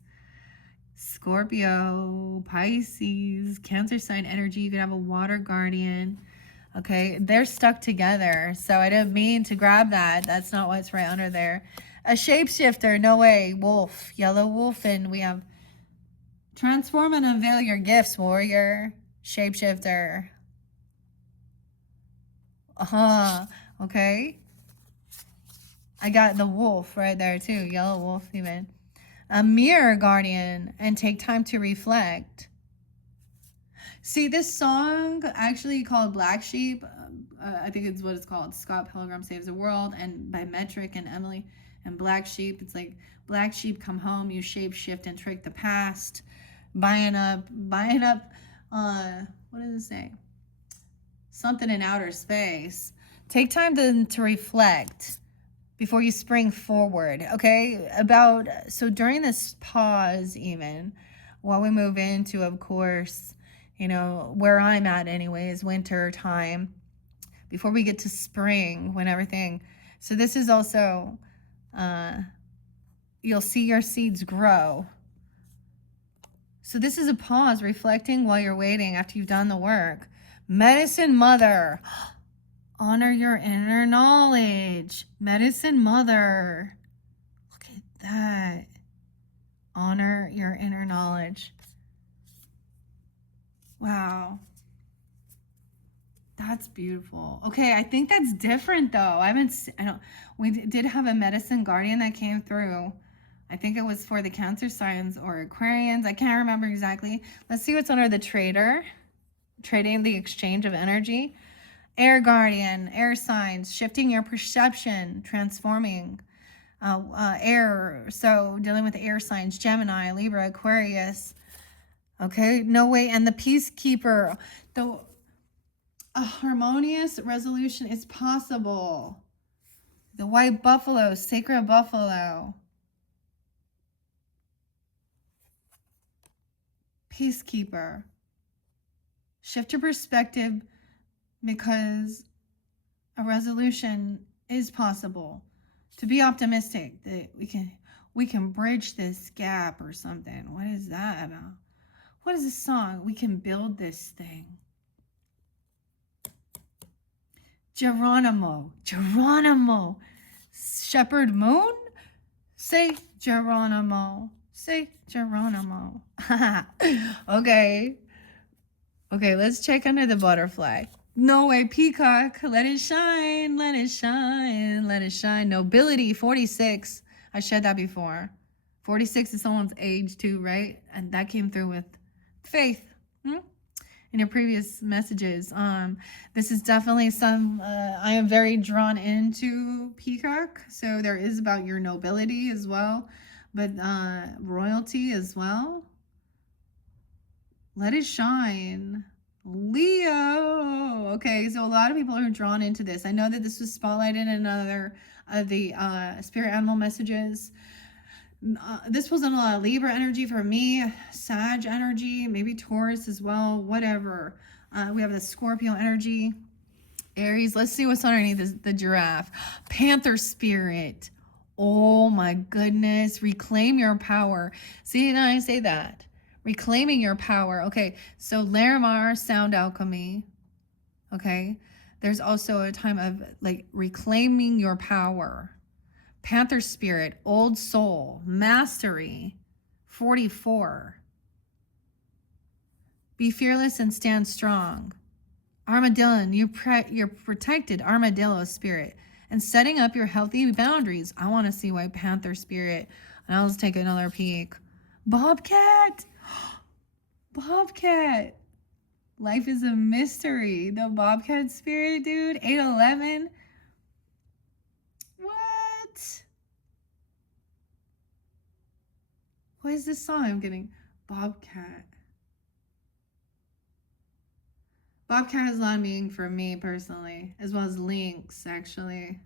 Scorpio, Pisces, Cancer sign energy. You could have a water guardian. Okay, they're stuck together. So I didn't mean to grab that. That's not what's right under there. A shapeshifter, no way. Wolf, yellow wolf, and we have transform and unveil your gifts, warrior. Shapeshifter. Okay. I got the wolf right there too. Yellow wolf even. A mirror guardian and take time to reflect. See, this song actually called Black Sheep, I think it's what it's called, Scott Pilgrim Saves the World, and by Metric and Emily, and Black Sheep, it's like, black sheep come home, you shape shift and trick the past, buying up, what does it say? Something in outer space. Take time to reflect before you spring forward, okay? So during this pause even, while we move into, of course, where I'm at anyways, winter time, before we get to spring, when everything, so this is also, you'll see your seeds grow. So this is a pause, reflecting while you're waiting after you've done the work. Medicine mother, honor your inner knowledge. Medicine mother, look at that. Honor your inner knowledge. Wow. That's beautiful. Okay, I think that's different though. We did have a medicine guardian that came through. I think it was for the Cancer signs or Aquarians. I can't remember exactly. Let's see what's under the trader. Trading the exchange of energy. Air guardian, air signs, shifting your perception, transforming. Air, so dealing with air signs, Gemini, Libra, Aquarius. Okay, no way. And the peacekeeper, a harmonious resolution is possible. The white buffalo, sacred buffalo. Peacekeeper. Shift your perspective because a resolution is possible. To be optimistic that we can bridge this gap or something. What is that about? What is this song? We can build this thing. Geronimo. Shepherd moon? Say Geronimo. Okay. Okay, let's check under the butterfly. No way, peacock. Let it shine. Nobility, 46. I shared that before. 46 is someone's age too, right? And that came through with faith. In your previous messages. This is definitely I am very drawn into peacock. So there is about your nobility as well, but royalty as well. Let it shine. Leo. Okay, so a lot of people are drawn into this. I know that this was spotlighted in another of the spirit animal messages. This wasn't a lot of Libra energy for me, Sag energy, maybe Taurus as well, whatever. We have the Scorpio energy, Aries. Let's see what's underneath the giraffe. Panther spirit. Oh my goodness. Reclaim your power. See, now I say that. Reclaiming your power. Okay, so Larimar, sound alchemy. Okay, there's also a time of like reclaiming your power. Panther spirit, old soul, mastery, 44. Be fearless and stand strong. Armadillo, you're protected, armadillo spirit. And setting up your healthy boundaries. I want to see White Panther spirit. And I'll just take another peek. Bobcat. Bobcat. Life is a mystery. The Bobcat spirit, dude. 811. What is this song I'm getting? Bobcat. Bobcat has a lot of meaning for me personally, as well as lynx, actually.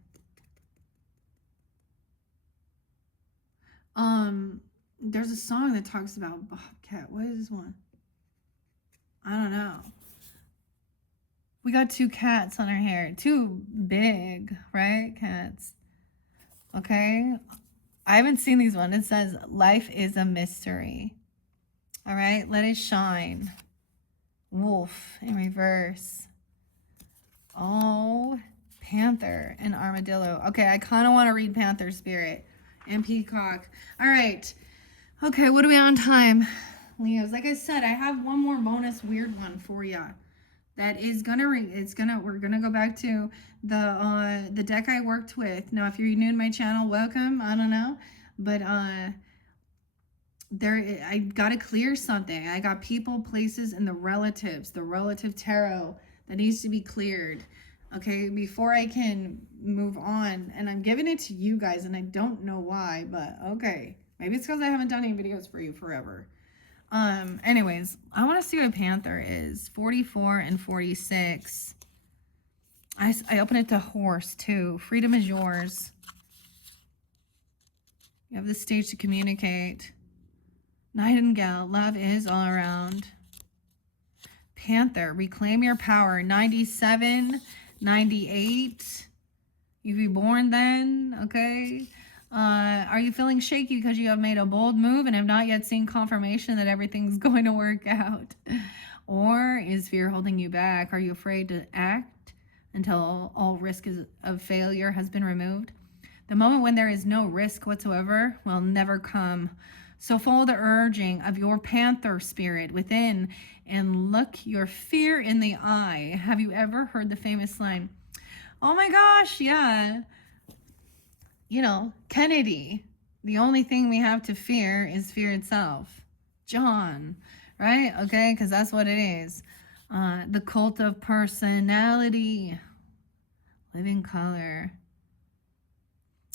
There's a song that talks about Bobcat. What is this one? I don't know. We got 2 cats on our hair. 2 big, right? Cats. Okay. I haven't seen these ones. It says, life is a mystery. All right. Let it shine. Wolf in reverse. Oh, panther and armadillo. Okay. I kind of want to read panther spirit and peacock. All right. Okay. What are we on time? Leos, like I said, I have one more bonus weird one for you. That is gonna we're gonna go back to the deck I worked with. Now, if you're new to my channel, welcome. I don't know, but I gotta clear something. I got people, places, and the relative tarot that needs to be cleared. Okay, before I can move on, and I'm giving it to you guys, and I don't know why, but okay, maybe it's because I haven't done any videos for you forever. Anyways, I want to see what a panther is. 44 and 46. I open it to horse too. Freedom is yours. You have the stage to communicate. Nightingale, love is all around. Panther, reclaim your power. 97, 98. You be born then, okay? Are you feeling shaky because you have made a bold move and have not yet seen confirmation that everything's going to work out? Or is fear holding you back? Are you afraid to act until all risk of failure has been removed? The moment when there is no risk whatsoever will never come. So follow the urging of your panther spirit within and look your fear in the eye. Have you ever heard the famous line? Oh my gosh, yeah. You know, Kennedy, the only thing we have to fear is fear itself. John, right? Okay, because that's what it is. The cult of personality. Living color.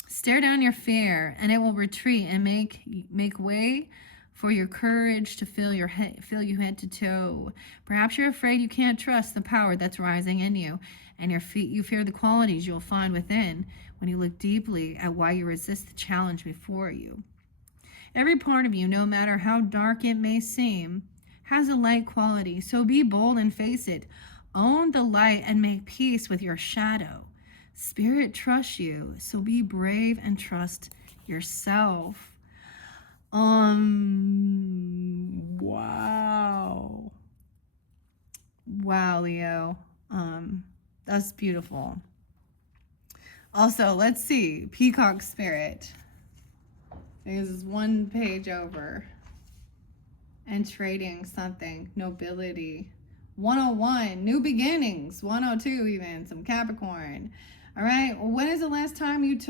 Stare down your fear, and it will retreat and make way for your courage to fill you head to toe. Perhaps you're afraid you can't trust the power that's rising in you, and you fear the qualities you'll find within when you look deeply at why you resist the challenge before you. Every part of you, no matter how dark it may seem, has a light quality, so be bold and face it. Own the light and make peace with your shadow. Spirit trusts you, so be brave and trust yourself. Wow. Wow, Leo. That's beautiful. Also, let's see. Peacock spirit. This is one page over. And trading something. Nobility. 101. New beginnings. 102 even. Some Capricorn. All right. Well, when is the last time you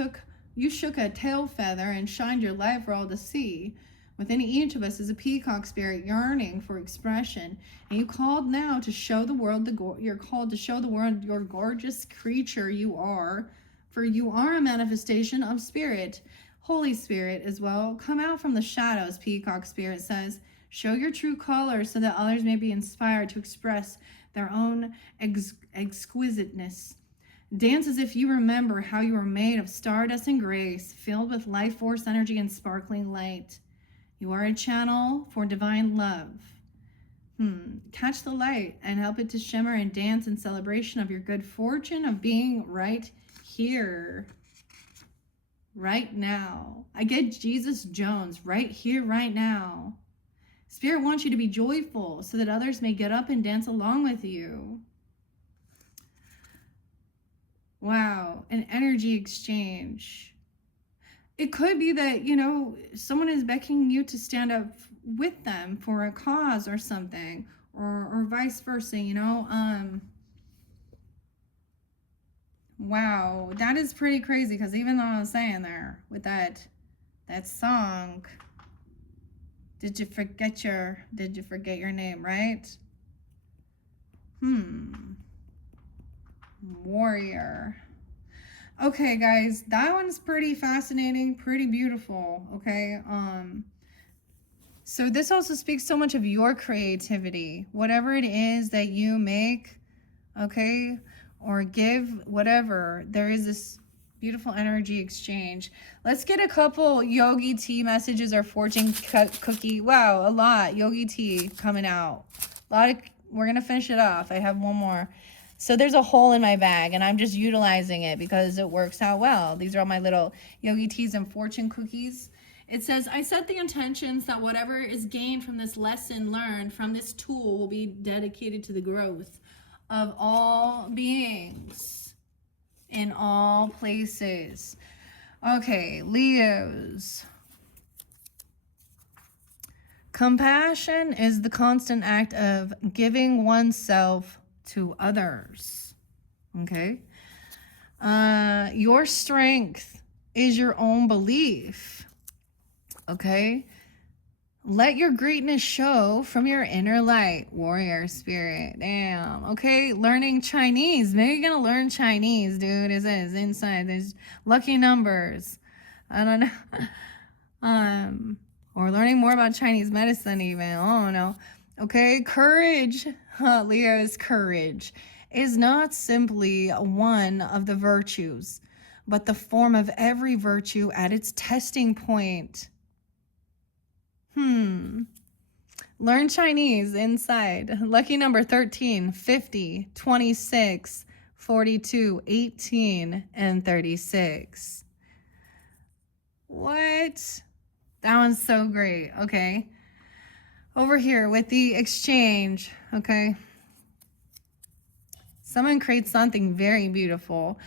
shook a tail feather and shined your light for all to see? Within each of us is a peacock spirit yearning for expression, and you called now to show the world you're called to show the world your gorgeous creature you are, for you are a manifestation of spirit, Holy Spirit as well. Come out from the shadows, peacock spirit says. Show your true color so that others may be inspired to express their own exquisiteness. Dance as if you remember how you were made of stardust and grace, filled with life force, energy, and sparkling light. You are a channel for divine love. Catch the light and help it to shimmer and dance in celebration of your good fortune of being right here, right now. I get Jesus Jones right here, right now. Spirit wants you to be joyful so that others may get up and dance along with you. Wow, an energy exchange. It could be that, someone is beckoning you to stand up with them for a cause or something, or vice versa, Wow, that is pretty crazy, because even though I was saying there with that song, did you forget your name, right? Warrior. Okay, guys, that one's pretty fascinating, pretty beautiful, okay? So this also speaks so much of your creativity. Whatever it is that you make, okay? Or give whatever. There is this beautiful energy exchange. Let's get a couple Yogi Tea messages or fortune cookie. Wow, a lot. Yogi Tea coming out. A lot of, we're going to finish it off. I have one more. So there's a hole in my bag and I'm just utilizing it because it works out well. These are all my little Yogi Teas and fortune cookies. It says, I set the intentions that whatever is gained from this lesson learned from this tool will be dedicated to the growth of all beings in all places. Okay, Leos. Compassion is the constant act of giving oneself to others. Okay. Your strength is your own belief. Okay. Let your greatness show from your inner light, warrior spirit. Damn. Okay. Learning Chinese. Maybe you're going to learn Chinese, dude. It says inside. There's lucky numbers. I don't know. Or learning more about Chinese medicine even. I don't know. Okay. Courage. Leo's courage is not simply one of the virtues, but the form of every virtue at its testing point. Learn Chinese inside. Lucky number 13, 50, 26, 42, 18, and 36. What? That one's so great. Okay. Over here with the exchange. Okay. Someone creates something very beautiful.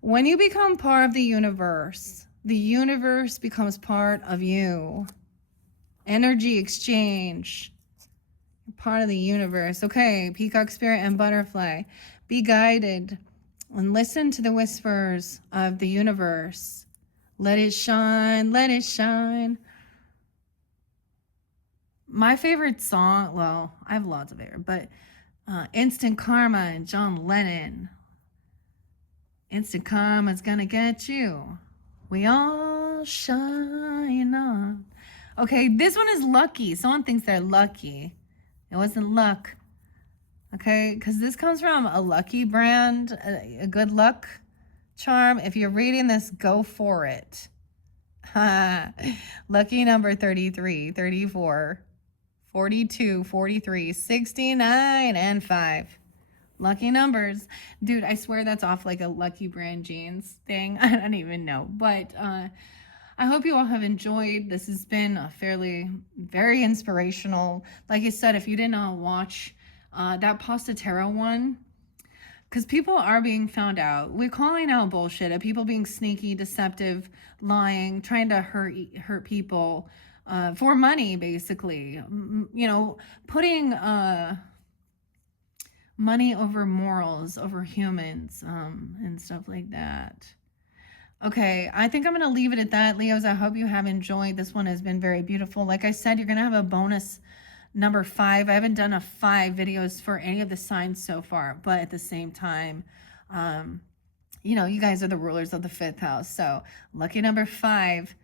When you become part of the universe becomes part of you. Energy exchange. Part of the universe. Okay, peacock spirit and butterfly. Be guided and listen to the whispers of the universe. Let it shine, let it shine. My favorite song, well, I have lots of favorite, but Instant Karma and John Lennon. Instant karma's gonna get you. We all shine on. Okay, this one is lucky. Someone thinks they're lucky. It wasn't luck. Okay, because this comes from a lucky brand, a good luck charm. If you're reading this, go for it. Lucky number 33, 34, 42, 43, 69, and 5. Lucky numbers. Dude, I swear that's off like a Lucky Brand jeans thing. I don't even know. But I hope you all have enjoyed. This has been a very inspirational. Like I said, if you didn't watch that Pasta Tarot one, because people are being found out. We're calling out bullshit of people being sneaky, deceptive, lying, trying to hurt people for money, basically. You know, putting money over morals, over humans, and stuff like that. Okay, I think I'm going to leave it at that, Leos. I hope you have enjoyed. This one has been very beautiful. Like I said, you're going to have a bonus number 5. I haven't done a 5 videos for any of the signs so far, but at the same time, you know, you guys are the rulers of the 5th house. So lucky number 5.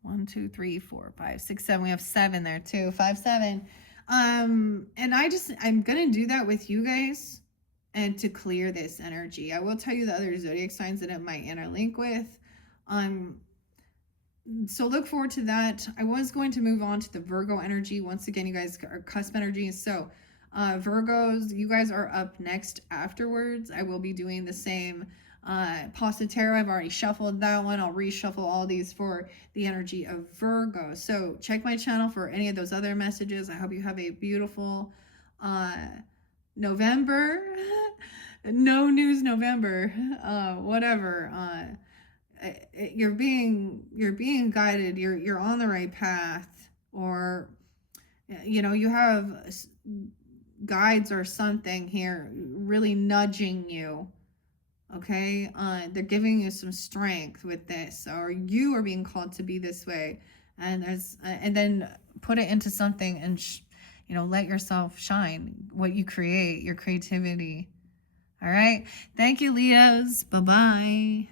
1, 2, 3, 4, 5, 6, 7. We have 7 there too. 5, 7. And I'm going to do that with you guys and to clear this energy. I will tell you the other zodiac signs that it might interlink with. So look forward to that. I was going to move on to the Virgo energy. Once again, you guys are cusp energies. So Virgos, you guys are up next afterwards. I will be doing the same Pasta Tarot. I've already shuffled that one. I'll reshuffle all these for the energy of Virgo. So check my channel for any of those other messages. I hope you have a beautiful November. No news November. Whatever. You're being guided. You're on the right path, or you know, you have guides or something here really nudging you. Okay, they're giving you some strength with this, or you are being called to be this way, and then put it into something and you know, let yourself shine. What you create, your creativity. All right, thank you, Leos. Bye bye.